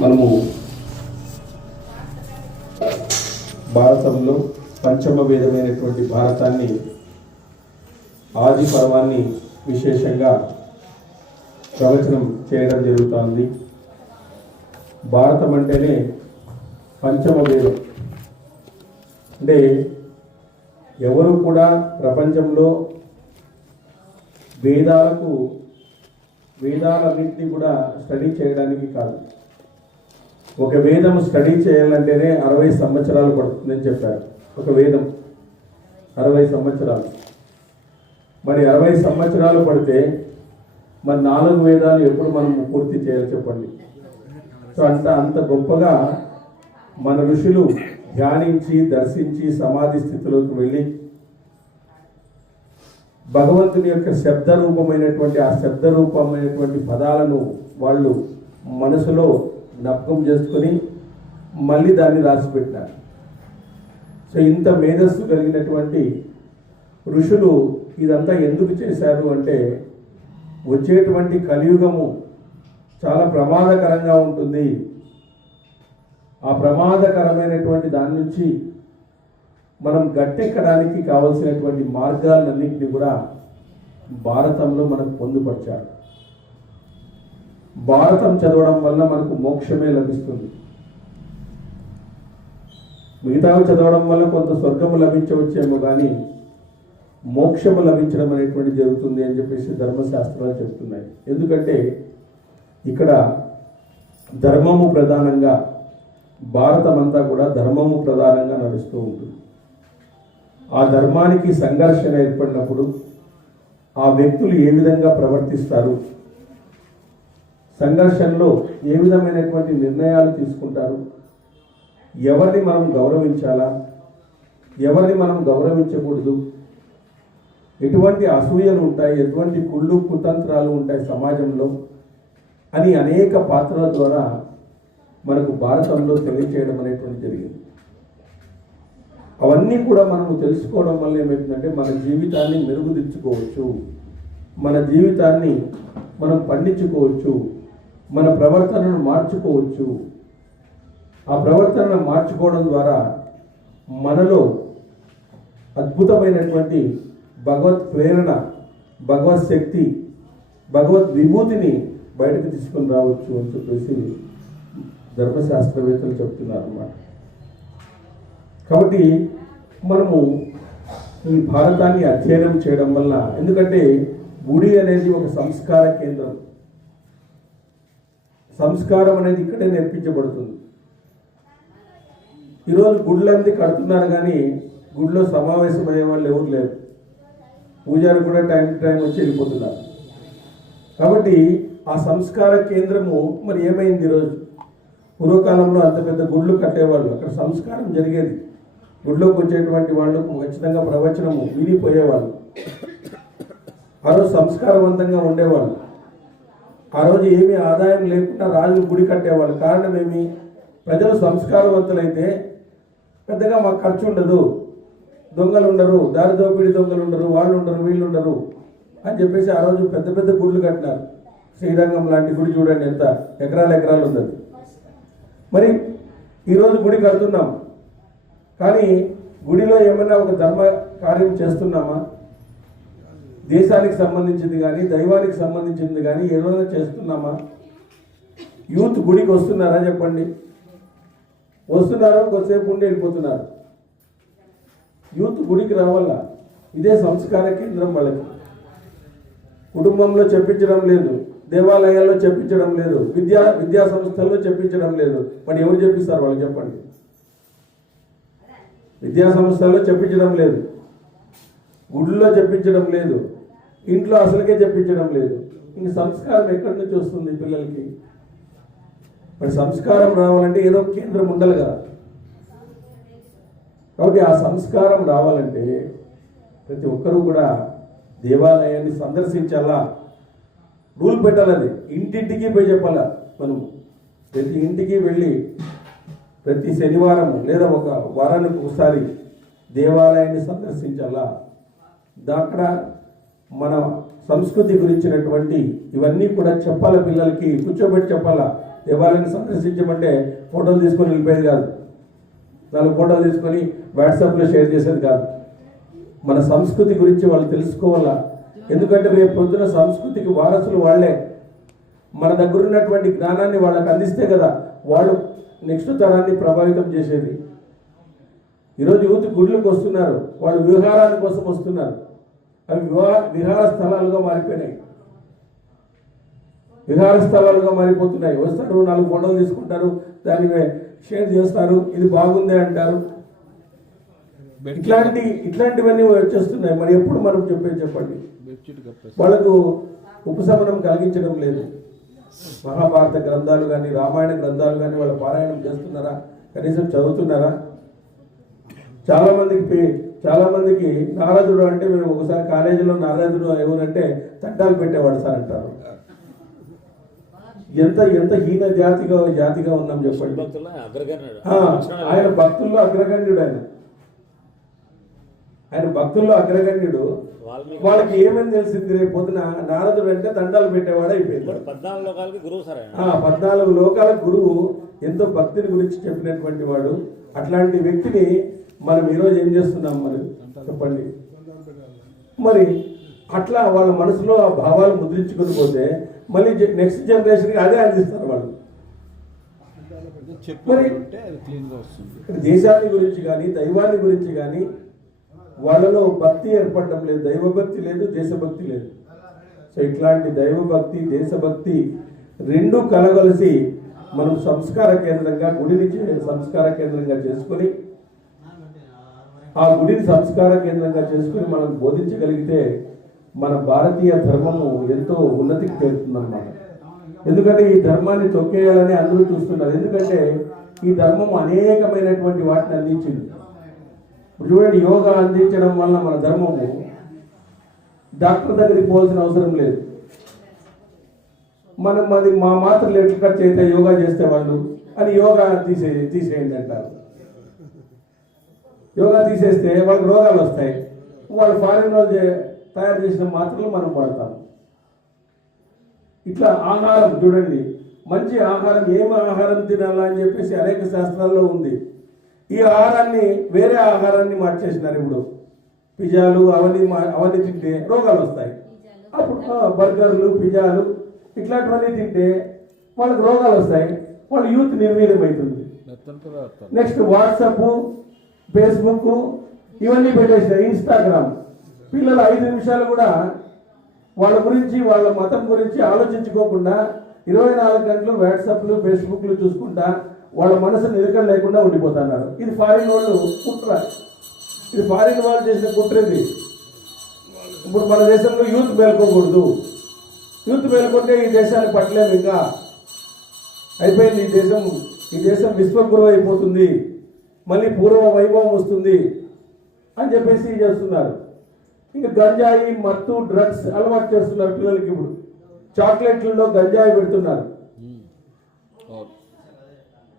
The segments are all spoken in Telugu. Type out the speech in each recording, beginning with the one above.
మనము భారతంలో పంచమ వేదమైనటువంటి భారతాన్ని ఆది పర్వాన్ని విశేషంగా ప్రవచనం చేయడం జరుగుతుంది. భారతం అంటేనే పంచమ వేదం. అంటే ఎవరు కూడా ప్రపంచంలో వేదాలన్నింటినీ కూడా స్టడీ చేయడానికి కాదు, ఒక వేదం స్టడీ చేయాలంటేనే 60 సంవత్సరాలు పడుతుందని చెప్పారు. ఒక వేదం 60 సంవత్సరాలు. మరి 60 సంవత్సరాలు పడితే మరి 4 వేదాలు ఎప్పుడు మనం పూర్తి చేయాలి చెప్పండి. సో అంత గొప్పగా మన ఋషులు ధ్యానించి దర్శించి సమాధి స్థితిలోకి వెళ్ళి భగవంతుని యొక్క శబ్దరూపమైనటువంటి పదాలను వాళ్ళు మనసులో జ్ఞాపకం చేసుకొని మళ్ళీ దాన్ని రాసిపెట్టారు. సో ఇంత మేధస్సు కలిగినటువంటి ఋషులు ఇదంతా ఎందుకు చేశారు అంటే, వచ్చేటువంటి కలియుగము చాలా ప్రమాదకరంగా ఉంటుంది. ఆ ప్రమాదకరమైనటువంటి దాని నుంచి మనం గట్టెక్కడానికి కావలసినటువంటి మార్గాలన్నింటినీ కూడా భారతంలో మనకు పొందుపరిచారు. భారతం చదవడం వల్ల మనకు మోక్షమే లభిస్తుంది. మిగతావి చదవడం వల్ల కొంత స్వర్గము లభించవచ్చేమో కానీ మోక్షము లభించడం అనేటువంటి జరుగుతుంది అని చెప్పేసి ధర్మశాస్త్రాలు చెప్తున్నాయి. ఎందుకంటే ఇక్కడ ధర్మము ప్రధానంగా, భారతం అంతా కూడా ధర్మము ప్రధానంగా నడుస్తూ ఉంటుంది. ఆ ధర్మానికి సంఘర్షణ ఏర్పడినప్పుడు ఆ వ్యక్తులు ఏ విధంగా ప్రవర్తిస్తారు, సంఘర్షణలో ఏ విధమైనటువంటి నిర్ణయాలు తీసుకుంటారు, ఎవరిని మనం గౌరవించాలా, ఎవరిని మనం గౌరవించకూడదు, ఎటువంటి అసూయలు ఉంటాయి, ఎటువంటి కుళ్ళు కుతంత్రాలు ఉంటాయి సమాజంలో అని అనేక పాత్రల ద్వారా మనకు భారతంలో తెలియచేయడం అనేటువంటి జరిగింది. అవన్నీ కూడా మనము తెలుసుకోవడం వల్ల ఏమవుతుందంటే మన జీవితాన్ని మెరుగుదిద్దుకోవచ్చు, మన జీవితాన్ని మనం పండించుకోవచ్చు, మన ప్రవర్తనను మార్చుకోవచ్చు. ఆ ప్రవర్తనను మార్చుకోవడం ద్వారా మనలో అద్భుతమైనటువంటి భగవత్ ప్రేరణ, భగవత్ శక్తి, భగవత్ విభూతిని బయటకు తీసుకొని రావచ్చు అని చెప్పేసి ధర్మశాస్త్రవేత్తలు చెప్తున్నారు అన్నమాట. కాబట్టి మనము ఈ భారతాన్ని అధ్యయనం చేయడం వల్ల, ఎందుకంటే గుడి అనేది ఒక సంస్కార కేంద్రం, సంస్కారం అనేది ఇక్కడే నేర్పించబడుతుంది. ఈరోజు గుళ్ళంతా కడుతున్నారు కానీ గుడిలో సమావేశం అయ్యే వాళ్ళు ఎవరు లేరు. పూజారి కూడా టైం టు టైం వచ్చి వెళ్ళిపోతున్నారు. కాబట్టి ఆ సంస్కార కేంద్రము మరి ఏమైంది ఈరోజు? పూర్వకాలంలో అంత పెద్ద గుళ్ళు కట్టేవాళ్ళు, అక్కడ సంస్కారం జరిగేది. గుడిలోకి వచ్చేటువంటి వాళ్ళకు ఖచ్చితంగా ప్రవచనము వినిపోయేవాళ్ళు. ఆ రోజు సంస్కారవంతంగా ఉండేవాళ్ళు. ఆ రోజు ఏమీ ఆదాయం లేకుండా రాజులు గుడి కట్టేవాళ్ళు. కారణం ఏమి? ప్రజలు సంస్కారవంతులైతే పెద్దగా మాకు ఖర్చు ఉండదు, దొంగలు ఉండరు, దారి దోపిడీ దొంగలు ఉండరు, వాళ్ళు ఉండరు, వీళ్ళు ఉండరు అని చెప్పేసి ఆ రోజు పెద్ద పెద్ద గుళ్ళు కట్టినారు. శ్రీరంగం లాంటి గుడి చూడండి, ఎంత ఎకరాలు ఉంది. మరి ఈరోజు గుడి కడుతున్నాం కానీ గుడిలో ఏమైనా ఒక ధర్మ కార్యం చేస్తున్నామా? దేశానికి సంబంధించింది కానీ దైవానికి సంబంధించింది కానీ ఏదైనా చేస్తున్నామా? యూత్ గుడికి వస్తున్నారా చెప్పండి? వస్తున్నారు, కొద్దిసేపు ఉండి వెళ్ళిపోతున్నారు. యూత్ గుడికి రావాలా? ఇదే సంస్కార కేంద్రం. వాళ్ళకి కుటుంబంలో చెప్పించడం లేదు, దేవాలయాల్లో చెప్పించడం లేదు, విద్యా సంస్థల్లో చెప్పించడం లేదు. మరి ఎవరు చెప్పిస్తారు వాళ్ళు చెప్పండి? విద్యా సంస్థల్లో చెప్పించడం లేదు, గుడిలో చెప్పించడం లేదు, ఇంట్లో అసలుకే చెప్పించడం లేదు. ఇంక సంస్కారం ఎక్కడి నుంచి వస్తుంది పిల్లలకి? మరి సంస్కారం రావాలంటే ఏదో కేంద్రం ఉండాలి కదా. కాబట్టి ఆ సంస్కారం రావాలంటే ప్రతి ఒక్కరూ కూడా దేవాలయాన్ని సందర్శించాలా, రూల్ పెట్టాలని, ఇంటింటికి పోయి చెప్పాలా. మనం ప్రతి ఇంటికి వెళ్ళి ప్రతి శనివారం లేదా ఒక వారానికి ఒకసారి దేవాలయాన్ని సందర్శించాలా. అక్కడ మన సంస్కృతి గురించినటువంటి ఇవన్నీ కూడా చెప్పాలా, పిల్లలకి కూర్చోబెట్టి చెప్పాలా. దేవాలయాన్ని సందర్శించమంటే ఫోటోలు తీసుకొని వెళ్ళిపోయేది కాదు, 4 ఫోటోలు తీసుకొని వాట్సాప్లో షేర్ చేసేది కాదు. మన సంస్కృతి గురించి వాళ్ళు తెలుసుకోవాలా. ఎందుకంటే రేపు పొద్దున సంస్కృతికి వారసులు వాళ్ళే. మన దగ్గర ఉన్నటువంటి జ్ఞానాన్ని వాళ్ళకి అందిస్తే కదా వాళ్ళు నెక్స్ట్ తరాన్ని ప్రభావితం చేసేది. ఈరోజు యూత్ గుళ్ళకి వస్తున్నారు, వాళ్ళు విహారాల కోసం వస్తున్నారు. అవి విహార స్థలాలుగా మారిపోయినాయి, విహార స్థలాలుగా మారిపోతున్నాయి. వస్తారు, 4 ఫోటోలు తీసుకుంటారు, దాన్ని షేర్ చేస్తారు, ఇది బాగుంది అంటారు. ఇట్లాంటివన్నీ వచ్చేస్తున్నాయి. మరి ఎప్పుడు మనం చెప్పండి, వాళ్ళకు ఉపశమనం కలిగించడం లేదు. మహాభారత గ్రంథాలు కానీ రామాయణ గ్రంథాలు కానీ వాళ్ళ పారాయణం చేస్తున్నారా? కనీసం చదువుతున్నారా? చాలా మందికి నారదుడు అంటే, మేము ఒకసారి కాలేజీలో నారదుడు ఎవరంటే తంటాలు పెట్టేవాడు సార్ అంటారు. ఎంత హీన జాతిగా ఉన్నాం చెప్పండి. ఆయన భక్తుల్లో అగ్రగణ్యుడు, ఆయన భక్తుల్లో అగ్రగణ్యుడు. వాళ్ళకి ఏమని తెలిసింది, రేపు పొద్దున నారదుడు అంటే దండాలు పెట్టేవాడు అయిపోయింది. 14 లోకాలకు గురువు, ఎంతో భక్తిని గురించి చెప్పినటువంటి వాడు. అట్లాంటి వ్యక్తిని మనం ఈరోజు ఏం చేస్తున్నాం మరి చెప్పండి. మరి అట్లా వాళ్ళ మనసులో ఆ భావాలు ముద్రించుకొని పోతే మళ్ళీ నెక్స్ట్ జనరేషన్కి అదే అందిస్తారు వాళ్ళు. మరి దేశాన్ని గురించి కానీ దైవాన్ని గురించి కానీ వాళ్ళలో భక్తి ఏర్పడడం లేదు, దైవభక్తి లేదు, దేశభక్తి లేదు. సో ఇట్లాంటి దైవభక్తి దేశభక్తి రెండు కలగలిసి మనం సంస్కార కేంద్రంగా గుడిని సంస్కార కేంద్రంగా చేసుకొని, ఆ గుడిని సంస్కార కేంద్రంగా చేసుకుని మనం బోధించగలిగితే మన భారతీయ ధర్మము ఎంతో ఉన్నతికి చేరుతుందన్నమాట. ఎందుకంటే ఈ ధర్మాన్ని తొక్కేయాలని అందరూ చూస్తున్నారు. ఎందుకంటే ఈ ధర్మం అనేకమైనటువంటి వాటిని అందించింది. చూడండి, యోగా అందించడం వల్ల మన ధర్మము డాక్టర్ దగ్గరికి పోవాల్సిన అవసరం లేదు. మనం మా మాత్రలు ఎట్లు ఖర్చు అయితే యోగా చేస్తే వాళ్ళు అని యోగా తీసేయండి అంటారు. యోగా తీసేస్తే వాళ్ళకి రోగాలు వస్తాయి. వాళ్ళు ఫారిన్ వాళ్ళు తయారు చేసిన మాత్రలు మనం వాడతాం. ఇట్లా ఆహారం చూడండి, మంచి ఆహారం ఏమి ఆహారం తినాలా అని చెప్పేసి అనేక శాస్త్రాల్లో ఉంది. ఈ ఆహారాన్ని వేరే ఆహారాన్ని మార్చేసినారు. ఇప్పుడు పిజ్జాలు అవన్నీ తింటే రోగాలు వస్తాయి. అప్పుడు బర్గర్లు పిజ్జాలు ఇట్లాంటివన్నీ తింటే వాళ్ళకి రోగాలు వస్తాయి, వాళ్ళ యూత్ నిర్వీర్యమవుతుంది. నెక్స్ట్ వాట్సాప్, ఫేస్బుక్ ఇవన్నీ పెట్టేసినారు. ఇన్స్టాగ్రామ్ పిల్లలు 5 నిమిషాలు కూడా వాళ్ళ గురించి వాళ్ళ మతం గురించి ఆలోచించుకోకుండా 24 గంటలు వాట్సాప్లు ఫేస్బుక్లు చూసుకుంటా వాళ్ళ మనసు నిలకడ లేకుండా ఉండిపోతున్నారు. ఇది ఫారిన్ వాళ్ళు కుట్ర, ఇది ఫారిన్ వాళ్ళు చేసిన కుట్రది. ఇప్పుడు మన దేశంలో యూత్ మేల్కోకూడదు. యూత్ మేల్కొంటే ఈ దేశాన్ని పట్టలేము, ఇంకా అయిపోయింది. ఈ దేశం విశ్వగురు అయిపోతుంది, మళ్ళీ పూర్వ వైభవం వస్తుంది అని చెప్పేసి చేస్తున్నారు. ఇంకా గంజాయి మత్తు డ్రగ్స్ అలవాటు చేస్తున్నారు పిల్లలకి. ఇప్పుడు చాక్లెట్లలో గంజాయి పెడుతున్నారు,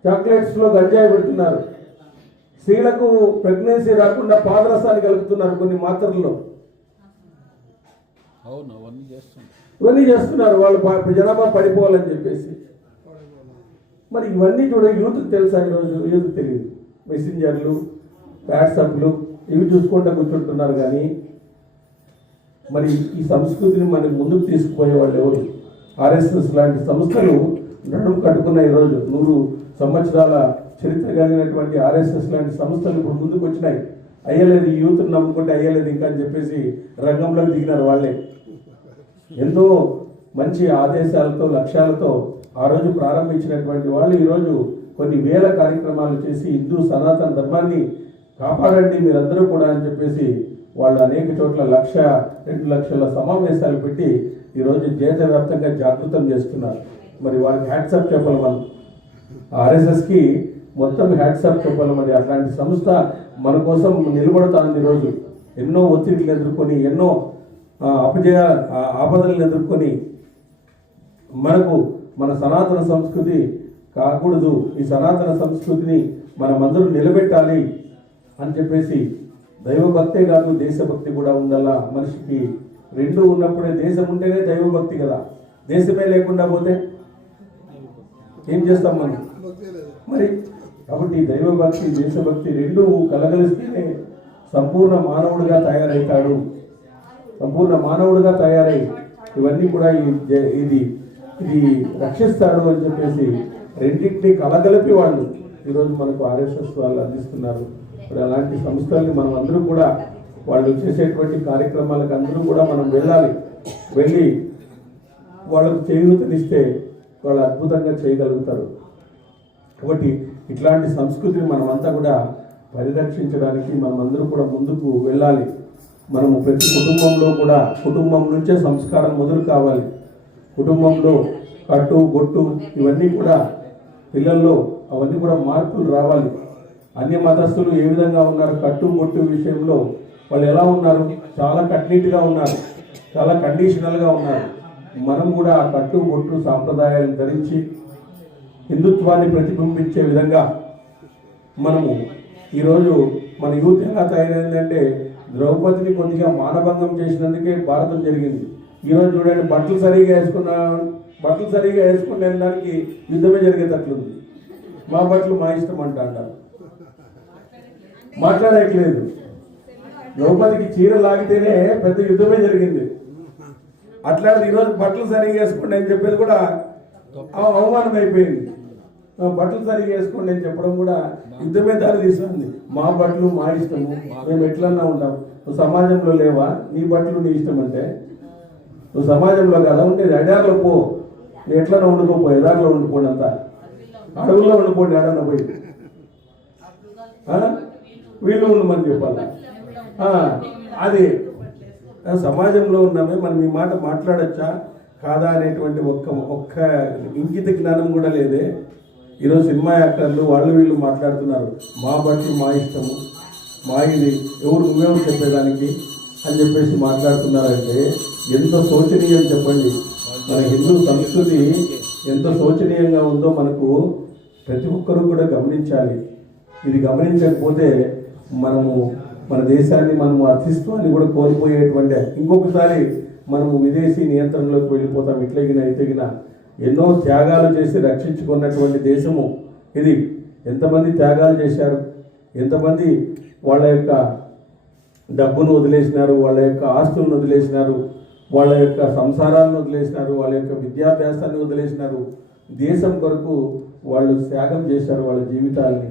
చాక్లెట్స్లో గంజాయి పెడుతున్నారు. స్త్రీలకు ప్రెగ్నెన్సీ రాకుండా పాదరసాన్ని కలుపుతున్నారు కొన్ని మాత్రల్లో. ఇవన్నీ చేస్తున్నారు వాళ్ళు జనాభా పడిపోవాలని చెప్పేసి. మరి ఇవన్నీ చూడ యూత్కి తెలుసా? ఈరోజు యూత్కి తెలియదు. మెసెంజర్లు, వాట్సాప్లు ఇవి చూసుకుంటూ కూర్చుంటున్నారు. కానీ మరి ఈ సంస్కృతిని మనకి ముందుకు తీసుకుపోయే వాళ్ళు ఎవరు? ఆర్ఎస్ఎస్ లాంటి సంస్థలు నడుము కట్టుకున్న ఈరోజు 100 సంవత్సరాల చరిత్ర కలిగినటువంటి ఆర్ఎస్ఎస్ లాంటి సంస్థలు ఇప్పుడు ముందుకు వచ్చినాయి. అయ్యలేదు, ఈ యూత్ని నమ్ముకుంటే అయ్యలేదు ఇంకా అని చెప్పేసి రంగంలోకి దిగినారు వాళ్ళే. ఎంతో మంచి ఆదేశాలతో లక్ష్యాలతో ఆ రోజు ప్రారంభించినటువంటి వాళ్ళు ఈరోజు కొన్ని వేల కార్యక్రమాలు చేసి హిందూ సనాతన ధర్మాన్ని కాపాడండి మీరందరూ కూడా అని చెప్పేసి వాళ్ళు అనేక చోట్ల 1-2 లక్షల సమావేశాలు పెట్టి ఈరోజు దేశవ్యాప్తంగా జాగృతం చేస్తున్నారు. మరి వాళ్ళకి హ్యాట్సాప్ చెప్పాలి, మనం ఆర్ఎస్ఎస్కి మొత్తం హ్యాట్సాప్ చెప్పాలి. మరి అట్లాంటి సంస్థ మన కోసం నిలబడుతుంది. ఈరోజు ఎన్నో ఒత్తిడిలు ఎదుర్కొని, ఎన్నో ఆపదలను ఎదుర్కొని మన సనాతన సంస్కృతి కాకూడదు, ఈ సనాతన సంస్కృతిని మనమందరూ నిలబెట్టాలి అని చెప్పేసి దైవభక్తే కాదు దేశభక్తి కూడా ఉండాలా మనిషికి. రెండు ఉన్నప్పుడే, దేశం ఉంటేనే దైవభక్తి కదా. దేశమే లేకుండా పోతే ఏం చేస్తాం మనం మరి. కాబట్టి దైవభక్తి దేశభక్తి రెండు కలగలిస్తేనే సంపూర్ణ మానవుడిగా తయారవుతాడు. సంపూర్ణ మానవుడిగా తయారై ఇవన్నీ కూడా ఇది రక్షిస్తాడు అని చెప్పేసి రెండింటినీ కలగలిపి వాళ్ళు ఈరోజు మనకు ఆర్ఎస్ఎస్ వాళ్ళు అందిస్తున్నారు. మరి అలాంటి సంస్థల్ని మనం అందరూ కూడా వాళ్ళు చేసేటువంటి కార్యక్రమాలకు అందరూ కూడా మనం వెళ్ళి వాళ్ళకు చేయూతనిస్తే వాళ్ళు అద్భుతంగా చేయగలుగుతారు. కాబట్టి ఇట్లాంటి సంస్కృతిని మనమంతా కూడా పరిరక్షించడానికి మనమందరూ కూడా ముందుకు వెళ్ళాలి. మనము ప్రతి కుటుంబంలో కూడా కుటుంబం నుంచే సంస్కారం మొదలు కావాలి. కుటుంబంలో కట్టు బొట్టు ఇవన్నీ కూడా పిల్లల్లో అవన్నీ కూడా మార్పులు రావాలి. అన్య మతస్థులు ఏ విధంగా ఉన్నారు, కట్టు బొట్టు విషయంలో వాళ్ళు ఎలా ఉన్నారు, చాలా కట్నీట్గా ఉన్నారు, చాలా కండిషనల్గా ఉన్నారు. మనం కూడా ఆ కట్టు బొట్టు సాంప్రదాయాలను ధరించి హిందుత్వాన్ని ప్రతిబింబించే విధంగా మనము ఈరోజు మన యూత్ ఎలా తయారైందంటే ద్రౌపదిని కొద్దిగా మానభంగం చేసినందుకే భారతం జరిగింది. ఈరోజు చూడండి, బట్టలు సరిగా వేసుకునే దానికి యుద్ధమే జరిగేటట్లుంది. మా బట్టలు మా ఇష్టం అంటారు, మాట్లాడట్లేదు. ద్రౌపదికి చీర లాగితేనే పెద్ద యుద్ధమే జరిగింది. అట్లాంటి ఈరోజు బట్టలు సరిగా వేసుకోండి అని చెప్పేది కూడా అవమానం అయిపోయింది. బట్టలు సరిగా వేసుకోండి అని చెప్పడం కూడా యుద్ధమే దారి తీస్తుంది. మా బట్టలు మా ఇష్టము, మేము ఎట్లన్నా ఉంటాం. నువ్వు సమాజంలో లేవా, నీ బట్టలు నీ ఇష్టం అంటే నువ్వు సమాజంలో కదా ఉండేది. ఎడార్లో పో, నువ్వు ఎట్లన్నా వండుకోపో, ఎడార్లో వండుకోండి, అంతా అడవుల్లో వండుకోండి, ఎడన్నా పోయి వీళ్ళు ఉండమని చెప్పాలి. అది సమాజంలో ఉన్నామే, మనం ఈ మాట మాట్లాడచ్చా కాదా అనేటువంటి ఒక్క ఇంకిత జ్ఞానం కూడా లేదే. ఈరోజు సినిమా యాక్టర్లు వాళ్ళు వీళ్ళు మాట్లాడుతున్నారు, మా బట్టి మా ఇష్టము, మా ఇది నువ్వెవరు చెప్పేదానికి అని చెప్పేసి మాట్లాడుతున్నారంటే ఎంత శోచనీయం చెప్పండి. మన హిందూ సంస్కృతి ఎంత శోచనీయంగా ఉందో మనకు ప్రతి ఒక్కరూ కూడా గమనించాలి. ఇది గమనించకపోతే మనము మన దేశాన్ని మనము అస్తిత్వాన్ని కూడా కోల్పోయేటువంటి, ఇంకొకసారి మనము విదేశీ నియంత్రణలోకి వెళ్ళిపోతాం. ఇట్లగిన ఎన్నో త్యాగాలు చేసి రక్షించుకున్నటువంటి దేశము ఇది. ఎంతమంది త్యాగాలు చేశారు, ఎంతమంది వాళ్ళ యొక్క డబ్బును వదిలేసినారు, వాళ్ళ యొక్క ఆస్తులను వదిలేసినారు, వాళ్ళ యొక్క సంసారాలను వదిలేసినారు, వాళ్ళ యొక్క విద్యాభ్యాసాన్ని వదిలేసినారు. దేశం కొరకు వాళ్ళు త్యాగం చేశారు వాళ్ళ జీవితాలని.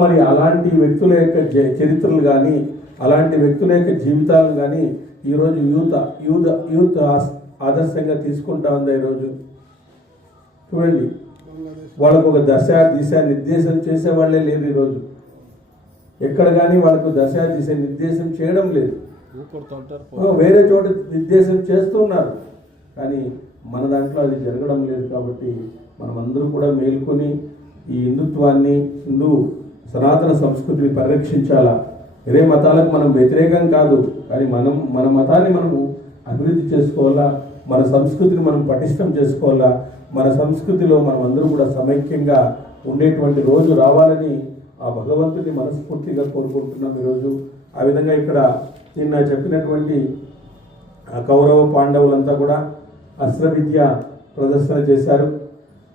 మరి అలాంటి వ్యక్తుల యొక్క చరిత్రలు కానీ, అలాంటి వ్యక్తుల యొక్క జీవితాలను కానీ ఈరోజు యూత్ ఆదర్శంగా తీసుకుంటా ఉంది. ఈరోజు చూడండి, వాళ్ళకు ఒక దిశ నిర్దేశం చేసేవాళ్ళే లేరు. ఈరోజు ఎక్కడ కానీ వాళ్ళకు దిశ నిర్దేశం చేయడం లేదు. వేరే చోట నిర్దేశం చేస్తున్నారు, కానీ మన దాంట్లో అది జరగడం లేదు. కాబట్టి మనమందరూ కూడా మేల్కొని ఈ హిందుత్వాన్ని, హిందూ సనాతన సంస్కృతిని పరిరక్షించాలా. వేరే మతాలకు మనం వ్యతిరేకం కాదు, కానీ మన మతాన్ని మనము అభివృద్ధి చేసుకోవాలా, మన సంస్కృతిని మనం పటిష్టం చేసుకోవాలా. మన సంస్కృతిలో మనం అందరూ కూడా సమైక్యంగా ఉండేటువంటి రోజు రావాలని ఆ భగవంతుని మనస్ఫూర్తిగా కోరుకుంటున్నాం ఈరోజు. ఆ విధంగా ఇక్కడ నిన్న చెప్పినటువంటి కౌరవ పాండవులంతా కూడా అస్త్ర విద్య ప్రదర్శన చేశారు.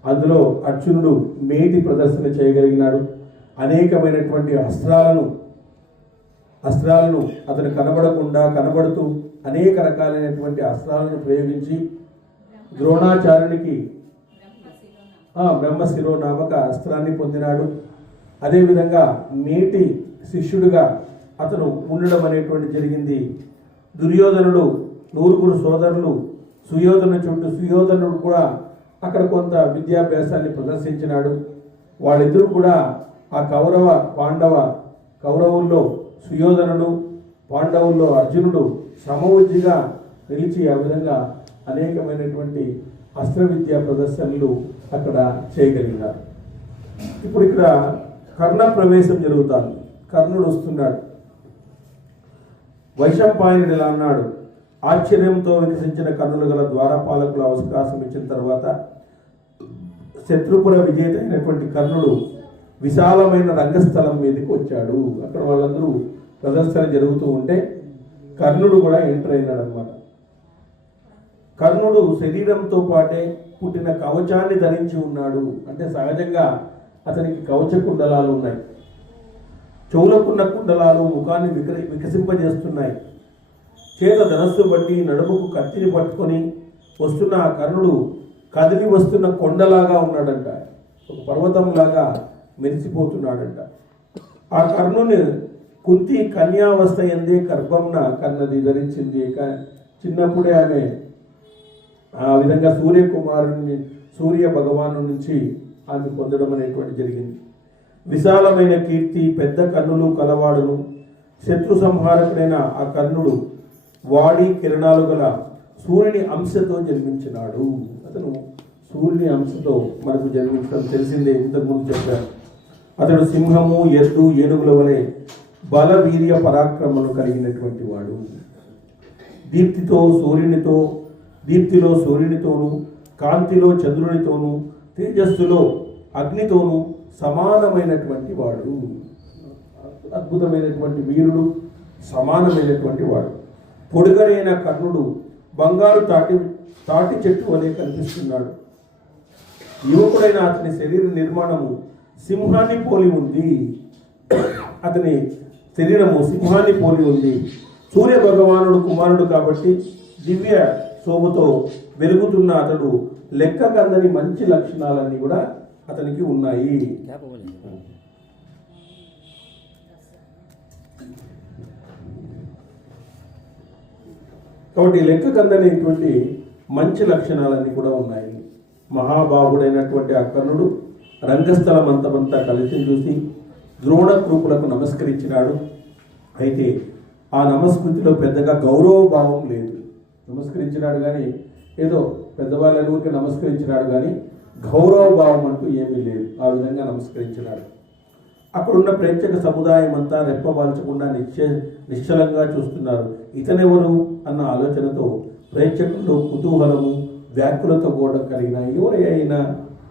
అందులో అర్జునుడు మేటి ప్రదర్శన చేయగలిగినాడు. అనేకమైనటువంటి అస్త్రాలను అతను కనబడుతూ అనేక రకాలైనటువంటి అస్త్రాలను ప్రయోగించి ద్రోణాచార్యునికి బ్రహ్మశిరో నామక అస్త్రాన్ని పొందినాడు. అదేవిధంగా మేటి శిష్యుడిగా అతను ఉండడం అనేటువంటి జరిగింది. దుర్యోధనుడు 9 సోదరులు సుయోధనుడు కూడా అక్కడ కొంత విద్యాభ్యాసాన్ని ప్రదర్శించినాడు. వాళ్ళిద్దరూ కూడా ఆ కౌరవుల్లో సుయోధనుడు, పాండవుల్లో అర్జునుడు సమవుజ్జిగా నిలిచి ఆ విధంగా అనేకమైనటువంటి అస్త్ర విద్యా ప్రదర్శనలు అక్కడ చేయగలిగినారు. ఇప్పుడు ఇక్కడ కర్ణ ప్రవేశం జరుగుతుంది. కర్ణుడు వస్తున్నాడు. వైశంపాయనుడు ఇలా అన్నాడు, ఆశ్చర్యంతో వికసించిన కన్నులు గల ద్వారపాలకుల అవకాశం ఇచ్చిన తర్వాత శత్రుపుర విజేత అయినటువంటి కర్ణుడు విశాలమైన రంగస్థలం మీదకి వచ్చాడు. అక్కడ వాళ్ళందరూ ప్రదర్శన జరుగుతూ ఉంటే కర్ణుడు కూడా ఎంటర్ అయినాడు అనమాట. కర్ణుడు శరీరంతో పాటే పుట్టిన కవచాన్ని ధరించి ఉన్నాడు. అంటే సహజంగా అతనికి కవచ కుండలాలు ఉన్నాయి. చెవులకున్న కుండలాలు ముఖాన్ని వికసింపజేస్తున్నాయి. చేత ధనస్సు బట్టి నడుముకు కత్తిని పట్టుకొని వస్తున్న ఆ కర్ణుడు కదిలి వస్తున్న కొండలాగా ఉన్నాడంట. ఒక పర్వతంలాగా మెరిసిపోతున్నాడంట. ఆ కర్ణుని కుంతి కన్యావస్థ ఎందే గర్భంన కన్నది ధరించింది. చిన్నప్పుడే ఆమె ఆ విధంగా సూర్య భగవాను నుంచి ఆమె పొందడం అనేటువంటి జరిగింది. విశాలమైన కీర్తి, పెద్ద కన్నులు కలవాడును, శత్రు సంహారకుడైన ఆ కర్ణుడు వాడి కిరణాలు గల సూర్యుని అంశతో జన్మించినాడు. అతను సూర్యుని అంశతో మనకు జన్మించడం తెలిసిందే, ఇంతకుముందు చెప్పారు. అతడు సింహము, ఎద్దు, ఏనుగుల వలె బల వీర్య పరాక్రమను కలిగినటువంటి వాడు. దీప్తిలో సూర్యునితోనూ, కాంతిలో చంద్రునితోనూ, తేజస్సులో అగ్నితోనూ సమానమైనటువంటి వాడు. అద్భుతమైనటువంటి వీరుడు, సమానమైనటువంటి వాడు. పొడుగరైన కర్ణుడు బంగారు తాటి చెట్టు వలె కనిపిస్తున్నాడు. యువకుడైన అతని శరీర నిర్మాణము సింహాన్ని పోలి ఉంది. అతని శరీరము సింహాన్ని పోలి ఉంది. సూర్య భగవానుడు కుమారుడు కాబట్టి దివ్య శోభతో వెలుగుతున్న అతడు లెక్క కందని మంచి లక్షణాలన్నీ కూడా అతనికి ఉన్నాయి. కాబట్టి లెక్క కందనేటువంటి మంచి లక్షణాలన్నీ కూడా ఉన్నాయి. మహాబాహుడైనటువంటి ఆ కర్ణుడు రంగస్థలం అంతమంతా కలిసి చూసి ద్రోణ కృపులకు నమస్కరించినాడు. అయితే ఆ నమస్కృతిలో పెద్దగా గౌరవ భావం లేదు. నమస్కరించినాడు కానీ ఏదో పెద్దవాళ్ళని ఊరికి నమస్కరించినాడు కానీ గౌరవ భావం అంటూ ఏమీ లేదు. ఆ విధంగా నమస్కరించినాడు. అక్కడున్న ప్రేక్షక సముదాయం అంతా రెప్పవాల్చకుండా నిశ్చలంగా చూస్తున్నారు. ఇతనెవరు అన్న ఆలోచనతో ప్రేక్షకుల్లో కుతూహలము, వ్యాఖ్యలతో కూడా కలిగిన ఎవరి అయినా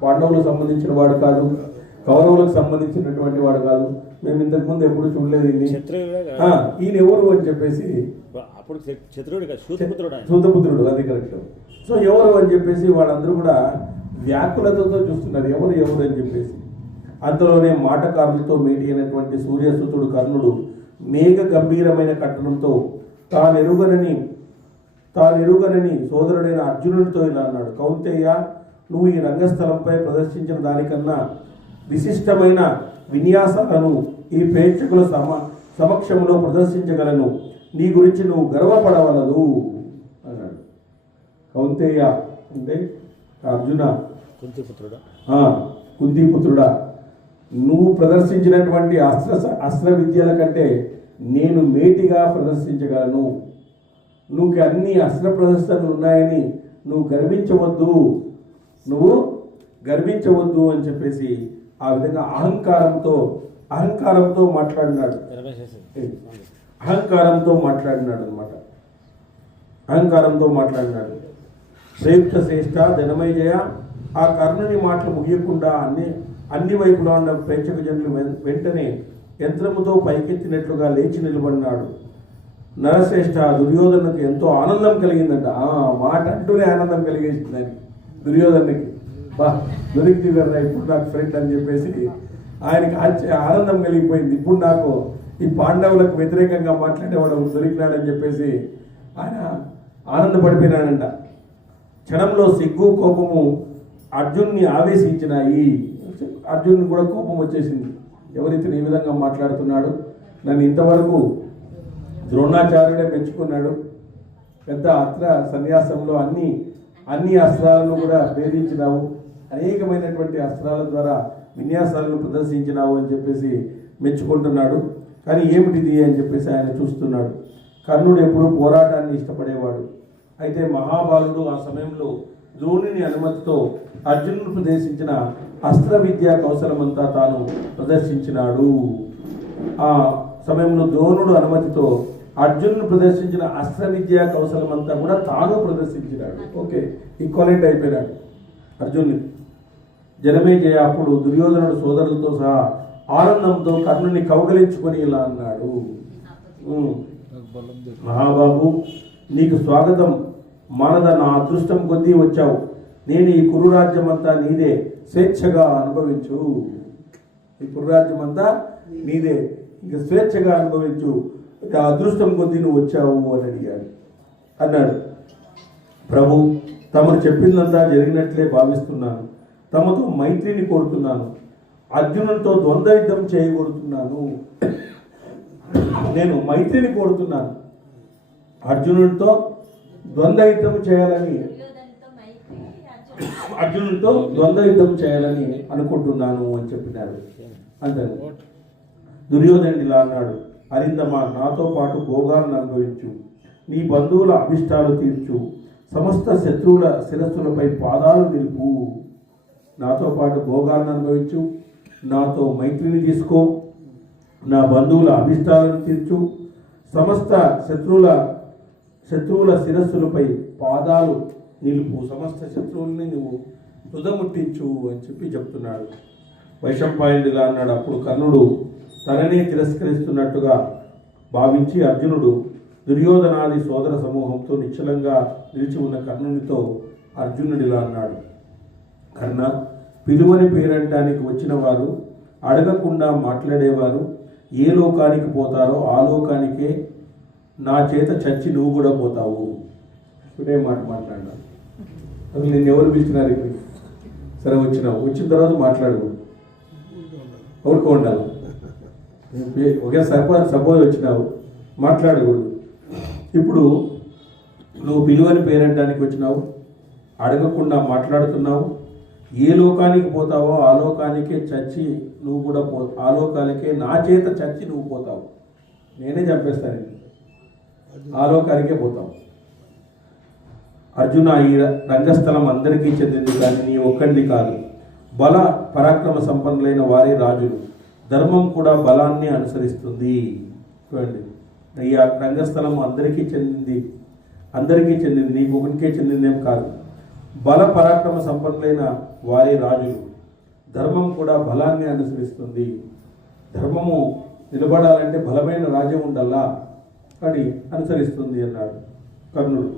పాండవులకు సంబంధించిన వాడు కాదు, కౌరవులకు సంబంధించినటువంటి వాడు కాదు, మేము ఇంతకుముందు ఎప్పుడు చూడలేదు ఈయన ఎవరు అని చెప్పేసి, సూతపుత్రుడు, అది కరెక్ట్. సో ఎవరు అని చెప్పేసి వాళ్ళందరూ కూడా వ్యాకులతో చూస్తున్నారు, ఎవరు అని చెప్పేసి. అంతలోనే మాటకారులతో మేటి అయినటువంటి సూర్యసుతుడు కర్ణుడు మేఘ గంభీరమైన కట్టడంతో తానెరుగనని సోదరుడైన అర్జునుడితో ఇలా అన్నాడు: కౌంతేయ, నువ్వు ఈ రంగస్థలంపై ప్రదర్శించిన దానికన్నా విశిష్టమైన విన్యాసాలను ఈ ప్రేక్షకుల సమక్షంలో ప్రదర్శించగలను. నీ గురించి నువ్వు గర్వపడవలదు అన్నాడు. కౌంతేయ అంటే అర్జున, కుంతిపుత్రుడా, నువ్వు ప్రదర్శించినటువంటి అస్త్ర విద్యల కంటే నేను మేటిగా ప్రదర్శించగలను. నువ్వు అన్ని అస్త్ర ప్రదర్శనలు ఉన్నాయని నువ్వు గర్వించవద్దు అని చెప్పేసి ఆ విధంగా అహంకారంతో మాట్లాడినాడు. అహంకారంతో మాట్లాడినాడు. శ్రేయుక్త శ్రేష్ఠ ధనమయ, ఆ కర్ణుని మాటలు ముగియకుండా అన్ని వైపులా ఉన్న ప్రేక్షక జనులు వెంటనే యంత్రముతో పైకెత్తినట్లుగా లేచి నిలబడినాడు. నరశ్రేష్ఠ, దుర్యోధనకు ఎంతో ఆనందం కలిగిందంట. ఆ మాట అంటూనే ఆనందం కలిగేసింది దుర్యోధనకి. దొరికింది కదా ఇప్పుడు నాకు ఫ్రెండ్ అని చెప్పేసి ఆయనకి ఆనందం కలిగిపోయింది. ఇప్పుడు నాకు ఈ పాండవులకు వ్యతిరేకంగా మాట్లాడేవాడు దొరికినాడని చెప్పేసి ఆయన ఆనందపడిపోయినాడంట. క్షణంలో సిగ్గు, కోపము అర్జున్ని ఆవేశించినాయి. అర్జున్ కూడా కోపం వచ్చేసింది. ఎవరైతే ఈ విధంగా మాట్లాడుతున్నాడు, నన్ను ఇంతవరకు ద్రోణాచార్యుడే మెచ్చుకున్నాడు. పెద్ద అస్త్ర సన్యాసంలో అన్ని అస్త్రాలను కూడా భేదించినావు, అనేకమైనటువంటి అస్త్రాల ద్వారా విన్యాసాలను ప్రదర్శించినావు అని చెప్పేసి మెచ్చుకుంటున్నాడు. కానీ ఏమిటిది అని చెప్పేసి ఆయన చూస్తున్నాడు. కర్ణుడు ఎప్పుడూ పోరాటాన్ని ఇష్టపడేవాడు. అయితే మహాబాలుడు ఆ సమయంలో ద్రోణుని అనుమతితో అర్జునుడు ప్రదర్శించిన అస్త్ర విద్యా కౌశలమంతా తాను ప్రదర్శించినాడు. ఆ సమయంలో ద్రోణుడు అనుమతితో అర్జునుడు ప్రదర్శించిన అస్త్ర విద్యా కౌశలమంతా కూడా తాను ప్రదర్శించినాడు. ఓకే, ఈక్వలెంట్ అయిపోయినాడు అర్జునుని. జనమేజయ అప్పుడు దుర్యోధనుడు సోదరులతో సహా ఆనందంతో కర్ణుని కౌగలించుకొని ఇలా అన్నాడు: మహాబాబు, నీకు స్వాగతం. మానద నా అదృష్టం కొద్దీ వచ్చావు. నేను ఈ కురురాజ్యమంతా నీదే, స్వేచ్ఛగా అనుభవించు. ఈ కురురాజ్యమంతా నీదే, ఇక స్వేచ్ఛగా అనుభవించు, ఆ అదృష్టం కొద్దీ నువ్వు వచ్చావు అని అన్నాడు. ప్రభు, తమరు చెప్పిందంతా జరిగినట్లే భావిస్తున్నాను. తమతో మైత్రిని కోరుతున్నాను. అర్జునుడితో ద్వంద్వ యుద్ధం చేయగోరుతున్నాను. నేను మైత్రిని కోరుతున్నాను. అర్జునుడితో ద్వంద్వ యుద్ధం చేయాలని అనుకుంటున్నాను అని చెప్పినాడు. అంతే. దుర్యోధనుడు ఇలా అన్నాడు, అరిందమా, నాతో పాటు భోగాలను అనుభవించు, నీ బంధువుల అభిష్టాలు తీర్చు, సమస్త శత్రువుల శిరస్సులపై పాదాలు నిలుపు. నాతో పాటు భోగాలను అనుభవించు, నాతో మైత్రిని తీసుకో, నా బంధువుల అభిష్టాలను తీర్చు, సమస్త శత్రువుల శిరస్సులపై పాదాలు నిలుపు, సమస్త శత్రువుల్ని నువ్వు తుదముట్టించు అని చెప్తున్నాడు. వైశంపాయనుడిగా అన్నాడు. అప్పుడు కర్ణుడు తననే తిరస్కరిస్తున్నట్టుగా భావించి అర్జునుడు దుర్యోధనాది సోదర సమూహంతో నిశ్చలంగా నిలిచి ఉన్న కర్ణునితో అర్జునుడిలా అన్నాడు, కర్ణ, పిలువని పేరంటానికి వచ్చిన వారు, అడగకుండా మాట్లాడేవారు ఏ లోకానికి పోతారో ఆ లోకానికే నా చేత చచ్చి నువ్వు కూడా పోతావు. ఇప్పుడే మాట్లాడినా అసలు నిన్ను ఎవరు పిలిచినారు? ఇప్పుడు సరే వచ్చినావు, వచ్చిన తర్వాత మాట్లాడు, ఎవరికో ఉండాలి. ఒకే సపోజ్ వచ్చినావు, మాట్లాడకూడదు. ఇప్పుడు నువ్వు పిలువని పేరంటానికి వచ్చినావు, అడగకుండా మాట్లాడుతున్నావు, ఏ లోకానికి పోతావో ఆ లోకానికే చచ్చి నువ్వు కూడా ఆ లోకానికే నా చేత చచ్చి నువ్వు పోతావు. నేనే చంపేస్తాను, ఆ లోకానికే పోతావు. అర్జున, ఈ రంగస్థలం అందరికీ చెందింది, కానీ నీ ఒక్కడిది కాదు. బల పరాక్రమ సంపన్నులైన వారే రాజులు. ధర్మం కూడా బలాన్ని అనుసరిస్తుంది. చూడండి, ఈ రంగస్థలం అందరికీ చెందింది, నీకు ఒకరికే చెందిందేం కాదు. బల పరాక్రమ సంపన్నులైన వారే రాజులు. ధర్మం కూడా బలాన్ని అనుసరిస్తుంది. ధర్మము నిలబడాలంటే బలమైన రాజ్యం ఉండాలా, అని అనుసరిస్తుంది అన్నాడు కర్ణుడు.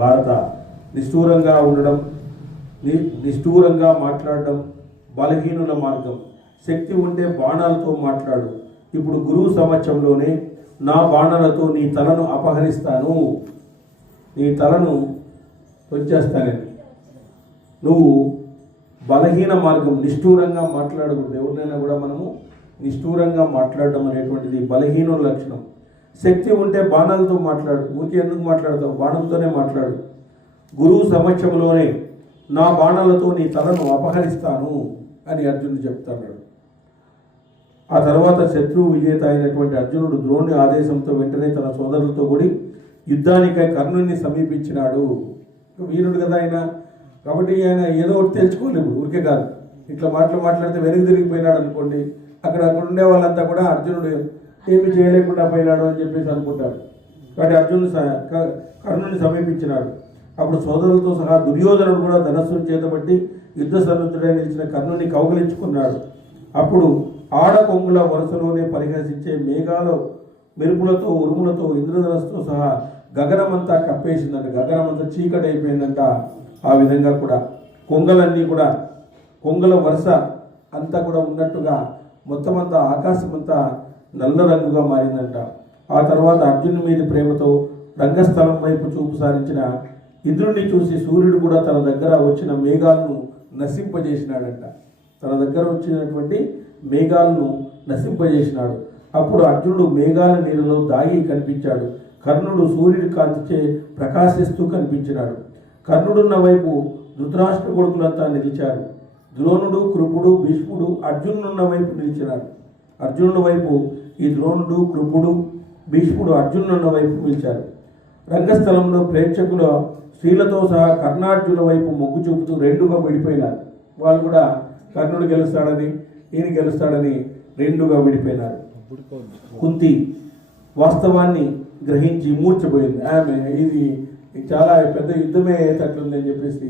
భారత, నిష్ఠూరంగా ఉండడం, నిష్ఠూరంగా మాట్లాడడం బలహీనుల మార్గం. శక్తి ఉంటే బాణాలతో మాట్లాడు. ఇప్పుడు గురువు సమక్షంలోనే నా బాణాలతో నీ తలను అపహరిస్తాను, నీ తలను వచ్చేస్తానని. నువ్వు బలహీన మార్గం, నిష్ఠూరంగా మాట్లాడకూడదు. ఎవరినైనా కూడా మనము నిష్ఠూరంగా మాట్లాడడం అనేటువంటిది బలహీనుల లక్షణం. శక్తి ఉంటే బాణాలతో మాట్లాడు. ఊరికి ఎందుకు మాట్లాడతావు? బాణంతోనే మాట్లాడు. గురువు సమక్షంలోనే నా బాణాలతో నీ తలను అపహరిస్తాను అని అర్జునుడు చెప్తాడు. ఆ తర్వాత శత్రువు విజేత అయినటువంటి అర్జునుడు ద్రోణుని ఆదేశంతో వెంటనే తన సోదరులతో కూడి యుద్ధానికై కర్ణుని సమీపించినాడు. వీరుడు కదా ఆయన, కాబట్టి ఆయన ఏదో ఒకటి తెలుసుకోలేము. ఊరికే కాదు, ఇట్లా మాట్లాడితే వెనక్కి తిరిగిపోయినాడు అనుకోండి, అక్కడ ఉండే వాళ్ళంతా కూడా అర్జునుడు ఏమి చేయలేకుండా పోయినాడు అని చెప్పేసి అనుకుంటారు. కాబట్టి అర్జునుడు కర్ణుని సమీపించినాడు. అప్పుడు సోదరులతో సహా దుర్యోధనుడు కూడా ధనస్సును చేతబట్టి యుద్ధ సన్నుద్ధుడై నిలిచిన కర్ణుని కౌగిలించుకున్నాడు. అప్పుడు ఆడ కొంగుల వరుసలోనే పరిహసించే మేఘాల మెరుపులతో ఉరుములతో ఇంద్రధనస్సుతో సహా గగనమంతా కప్పేసిందంట. గగనమంతా చీకటి అయిపోయిందంట. ఆ విధంగా కూడా కొంగలన్నీ కూడా, కొంగల వరుస అంతా కూడా ఉన్నట్టుగా మొత్తం అంతా ఆకాశమంతా నల్ల రంగుగా మారిందంట. ఆ తర్వాత అర్జునుడి మీద ప్రేమతో రంగస్థలం వైపు చూపు సారించిన ఇంద్రుడిని చూసి సూర్యుడు కూడా తన దగ్గర వచ్చిన మేఘాలను నశింపజేసినాడంట. తన దగ్గర వచ్చినటువంటి మేఘాలను నశింపజేసినాడు. అప్పుడు అర్జునుడు మేఘాల నీరులో దాగి కనిపించాడు. కర్ణుడు సూర్యుడి కాంతిచే ప్రకాశిస్తూ కనిపించినాడు. కర్ణుడున్న వైపు ధృతరాష్ట్ర కొడుకులంతా నిలిచారు. ద్రోణుడు, కృపుడు, భీష్ముడు అర్జునుడున్న వైపు నిలిచినారు. అర్జునుడి వైపు ఈ ద్రోణుడు, కృపుడు, భీష్ముడు అర్జునుడున్న వైపు నిలిచారు. రంగస్థలంలో ప్రేక్షకుల స్త్రీలతో సహా కర్ణార్జున వైపు మొగ్గు చూపుతూ రెండుగా విడిపోయినారు. వాళ్ళు కూడా కర్ణుడు గెలుస్తాడని, ఈయన గెలుస్తాడని రెండుగా విడిపోయినారు. కుంతి వాస్తవాన్ని గ్రహించి మూర్చపోయింది. ఆమె ఇది చాలా పెద్ద యుద్ధమే అయ్యేటట్లుంది అని చెప్పేసి